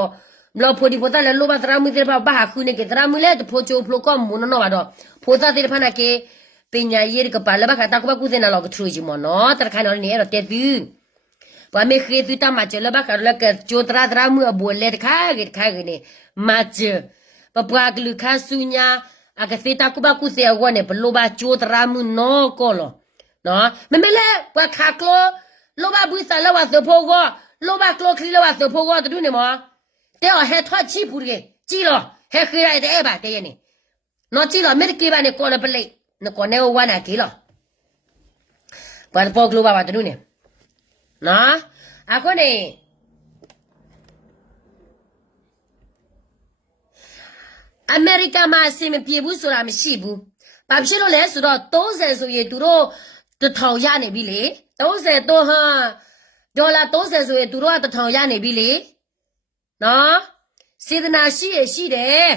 lo phodi phota le lo ba tra mu de pha ba ha khu ne ke tra mu le pho cho phlo ko mu no ba do phota de pha na keပညာရေးကပါလဘခတာကဘကုသနာလောကထရူဂျီမနောတခါနော်နေရတဲ့သူဘာမေခေသူတမချလဘခလကချိုတရာဒရာမူအဘူလေတခါကနေမချပပကလူခဆုညာအကစေတာကဘကုစေဝနေဘလောဘချိုတရာမူနောကောလောနော်မမလဲဘခါကလောလောဘဘူးစလဝသဖိုကောလောဘကလောခလီလောသဖိုကောတူနေမတဲဟဲထွတ်ချီပူရေကြည်လောဟဲခေရတဲ့ဘာတဲ့နေနော်ကြည်လောမေကေဘာနေကောလပလေနကောနေဝနာကီလောဘာပေါ်ကလောဘာတူနေ နော်အခုနေအမေရိကန်မှာအစင်မပြေဘူးဆိုတာမရှိဘူးဘာဖြစ်လို့လဲဆိုတော့30ဆိုရင်သူတို့1000ရနေပြီလေ30တော့ဟာဒေါ်လာ30ဆိုရင်သူတို့က1000ရနေပြီလေနော်စေတနာရှိရရှိတယ်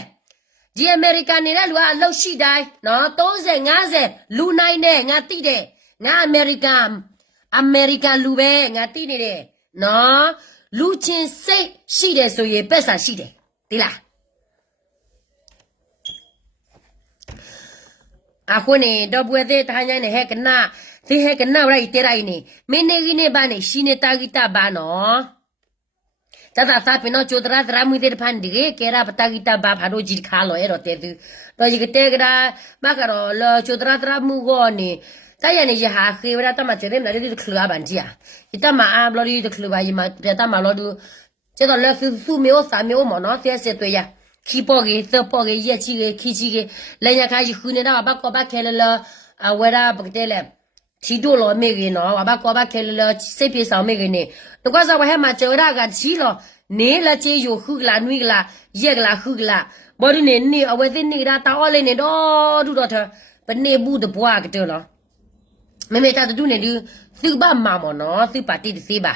ဒီအမေရိကန်နေတဲ့လူကအလုပ်ရှိတိုင်းနော်30 50လူနိုင်တဲ့ငါတိတယ်ငါအမေရိကန်လူပဲငါတိနေတယ်နော်လူချင်းစိတ်ရှိတယ်ဆိုရင်ပက်စာရှိတယ်ဒီလားအခုနေတော့ပွဲသေးတိုင်းတိုင်းနဲ့ဟဲ့ကနာဒီဟဲ့ကနာရိုက်တဲရိုက်နေမင်းနေကြီးနေပါနေရှိနေတာဂီတာဘာနော်တသာသာပင်တော့ကျိုဒရာဒရာမူတဲ့ဖန်ဒီကဲရာပတာဂီတာဘာဖာဒိုဂျီခါလို့အဲ့တော့တဲသူတော့ဒီကတဲကရာမကတော့လောကျိုဒရာဒရာမူကိုနေတိုင်ရနေရဟာခေဝရတမချေတယ်လည်းဒီခလူအပန်ကြီးအတမအာဘလို့ဒီခလူပါယမပြတမလို့ကျတော့လက်စုမျိုးစာမျိုးမနော်တဲဆက်တွေ့ရခီပေါ်ကြီးသပေါ်ကြီးရက်ချီကြီးခီချီကြီးလည်းရခါကြီးခုနေတာဘာကောဘာခဲလအဝရပကတဲလေချီတို့လောမေကြီးနော်ဘာကောဘာခဲလစိတ်ပြေဆောင်မေကြီးနေတော့ကစားဝဟဲမှာကျော်ရကချီလောနေလချေယူခုကလာနွိကလာရက်ကလာခုကလာဘောဒီနေအဝဲသိနေတာတောင်းလေးနေတော့ဒူတော့ဘနေဘူးတဘွားကတဲ့လောမေတာတူနေဒီသူ့ဘာမမနော်သူ့ပါတီစီပါ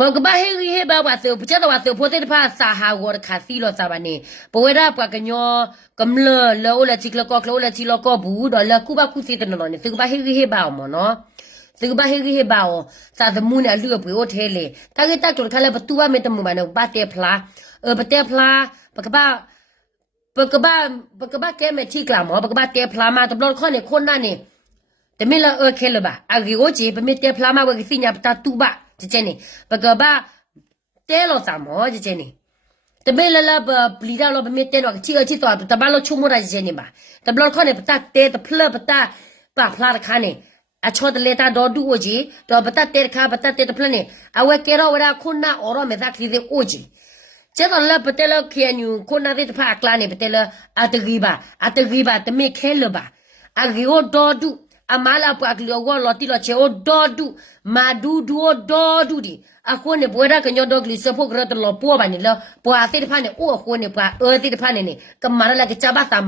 ဘောကဘာဟေဟေဘာဝါဆိုပချက်တော်ဆိုဖိုတဲ့ဖာစာဟာဝရခါစီလောစာပါနေဘဝရပကညောကမ္လလောလချိကလကောကလောလချိလကောဘူးတော့လကုဘကုစီတနော်နေသူကဘာဟေဟေဘာမနော်သူကဘာဟေဟေဘာစာသမူးနေအလူပွေအိုထဲလေတာဂက်တက်တော်ခါလေဘတူဝမေတမူမနော်ဘာတေဖလာဘတေဖလာပကဘာကဲမချိကလာမောပကဘာတေဖလာမတဘလခွန်နေခွန်နာနေတမီလာခဲလဘာအဂီအိုချီပမီတေဖလာမဝကစီညာပတာတူဘာကျနေပကဘာတဲလို့သမောကျနေတဘဲလလဘပလီဒါလောဘမီတဲတော့ချီချီတော့တဘလောချုံမရကျနေပါတဘလောခွန်နေပတာတဲတဖလပတာပါဖလာခါနေအချောတလေတာတော့ဒူအိုဂျီတော့ပတာတဲခါပတာတဲတဖလနေအဝဲကဲတော့ဝရခုနာအော်ရမေဒါကလီဒီအိုဂျီကျတော့လပတဲလခေညူခုနာတဲ့ဖာကလာနေပတဲလအတဂီဘာတမေခဲလဘာအဂီအိုတော့ဒူအမလာပွားကလေးဝလော်တီလော်ချေအိုဒေါ်ဒူမာဒူဒူဒေါ်ဒူဒီအခုနေဘွေရကညောဒေါကလီစဖို့ကရတလောပွားပါနေလောပွားသေးတဖာနေအိုအခုနေပွားသေးတဖာနေကမာရလာကချဘာသာ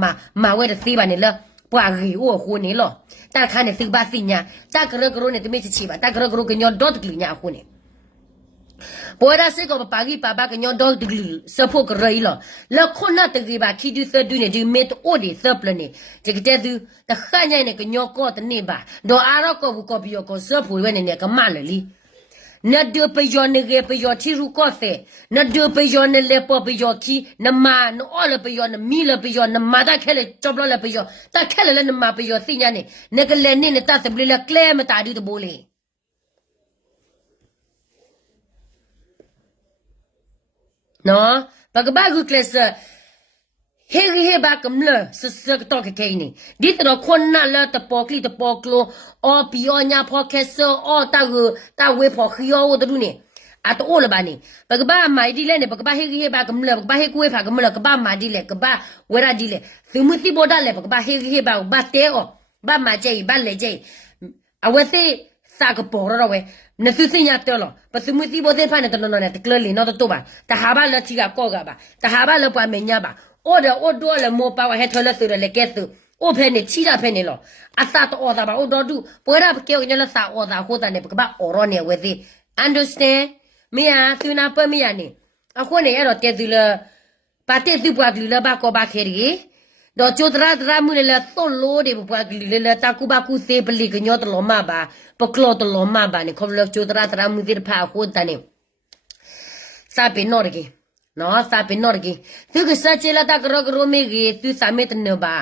မာဝဲတသေးပါနေလောပွားရီအိုအခုနေလောတာခါနေသိပါသိညာတာကရကရိုနေတမေချီပါတာကရကရိုကညောဒေါကလီညာအခုနေဘွေရစေကပါဂီပါဘကညောဒေါကလီစဖို့ကရီလောလခုနတဂီပါခီဒူသဒူနေဒီမေတအိုဒီသပလနေဒီကတဲ့သူတခါညိုင်နေကညောကောတနေပါဒေါ်အာရောကောဘူးကောပီယောကောစဖို့ဝဲနေနေကမလလီနဒပယောနေကေပယောချီရူကောသေနဒပယောနေလေပပယောခီနမနောလပယောနမီလပယောနမတာခဲလေကြောပလလပယောတာခဲလေနမပယောသိညာနေနေကလေနေနေတသပလလကလဲမတာဒီတဘိုးလေနော်ဘကဘာဂုကလစဟေဟေဘာကမလစစကတော့ကဲနေဒီတော့ခွန်နာလာတပေါ်ကလီတပေါ်ကလောအော်ပီယောညာဖော်ကဲဆောအော်တာဝေဖော်ခီယောဝဒူနေအတိုးလဘာနေဘကဘာမိုင်ဒီလေနေဘကဘာဟေဟေဘာကမလဘကဘာဟေကွေဖာကမလကဘာမာဒီလေကဘာဝရဒီလေသူမစီဘောဒါလေဘကဘာဟေဟေဘာဘာတဲအောဘာမာကျိဘာလေကျိအဝသိစာကပေါ်ရောဝဲနသုစညာတော်လောပစုမတိဘောတဲ့ဖာနေတနော်နဲ့တကလလီနော်တော့ပါတဟာဘာလက်ချီကကောကပါတဟာဘာလက်ပွားမညာပါအော်ဒေါ်လေမောပါဝဟဲထလဆူလေကဲသူအိုဖဲနေချီတာဖဲနေလောအသတ်အော်တာပါအိုဒေါ်ဒူပွဲရပကေညလစာအော်တာဟိုတာနေပကဘာအော်ရောနေဝဲသေး understand မယာသူနာပမယာနေအခုနေရတော့တဲသူလပါတဲသူပွားကလဘာကောဘာခဲရီတော့ကျိုဒရာဒရာမူလေသောလိုဒီပွားကလလေတာကူဘာကူစေပလီကညောတလောမပါပကလောတလောမပါနေခေါ်လို့ကျိုဒရာဒရာမူဒီဖာဟိုတာနေစာပေနော်ရကေနော်စာပေနော်ရကေသူကစချေလာတာကရကရမေကြီးသူစာမေတနဘာ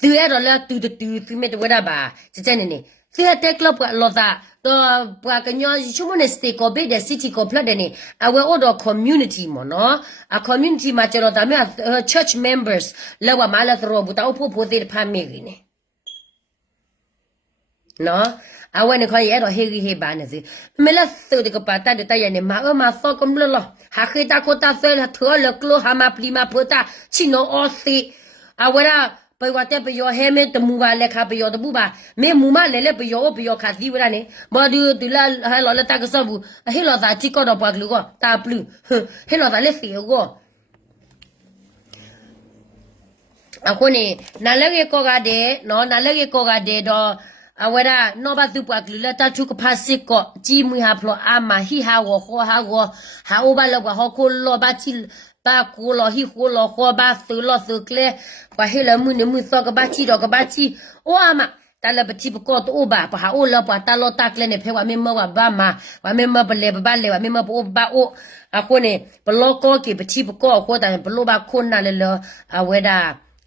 သူရတော့လာသူမေတဝရပါစနေနေသူရတဲ့ကလပ်ကလောသာတော့ပွားကညောရှုမနေစတေကိုဘေးတဲ့စီတီကိုဖလက်တဲ့နေအဝဲအော်တော့ community မနော်အ community မှာကျတော့ဒါမြ church members လောကမာလာသရောဘူတောက်ဖို့သေးဖမ်းမေကြီးနေနော်အဝဲနေခေါ်ရတော့ဟေဟေဘာနေစီမလာဆိုဒီကပတ်တာတဲ့ရနေမှာဆောကမလလဟာခေတာကိုတာဆဲလာထောလကလိုဟာမပလီမာပတာချီနိုအောစီ အဝရไปว่าแต่ไปยอเฮเมตมูบาเลคาไปยอตบุบาเมมูมาเลไปยอไปยอคาซีวรานี่บ่ดูตุลาให้ลอละตากซบุให้ลอตาจิก็ดอกปากลูกก็ตาปลุให้ลอตาเลเสียก็အခုနေနာလက်ရကောကတဲ့နော်နာလက်ရကောကတဲ့တော့အဝရနောဘတုပကလူလတချုကဖာစစ်ကောဂျီမွေဟာဖလောအာမဟီဟာဝခောဟာဝဟာအိုဘလောကဟောကိုလောဘချီba cô lo hi cô lo kho ba su lo su kle ba he la mu ne mu so ka ba chi do ka ba chi o ama ta la ba chi ko to ba pa ha o lo pa ta lo ta kle ne phe wa me ma ba ma wa me ma ba le ba le wa me ma bo ba o a ko ne ba lo ko ki ba chi ko ko ta ba lo ba ko na le lo a we da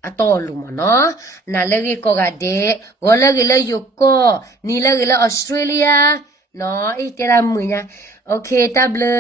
a to lu mo no na le ri ko ga de go le ri le yo ko ni le ri le Australia no e te ra mu nya okay ta ble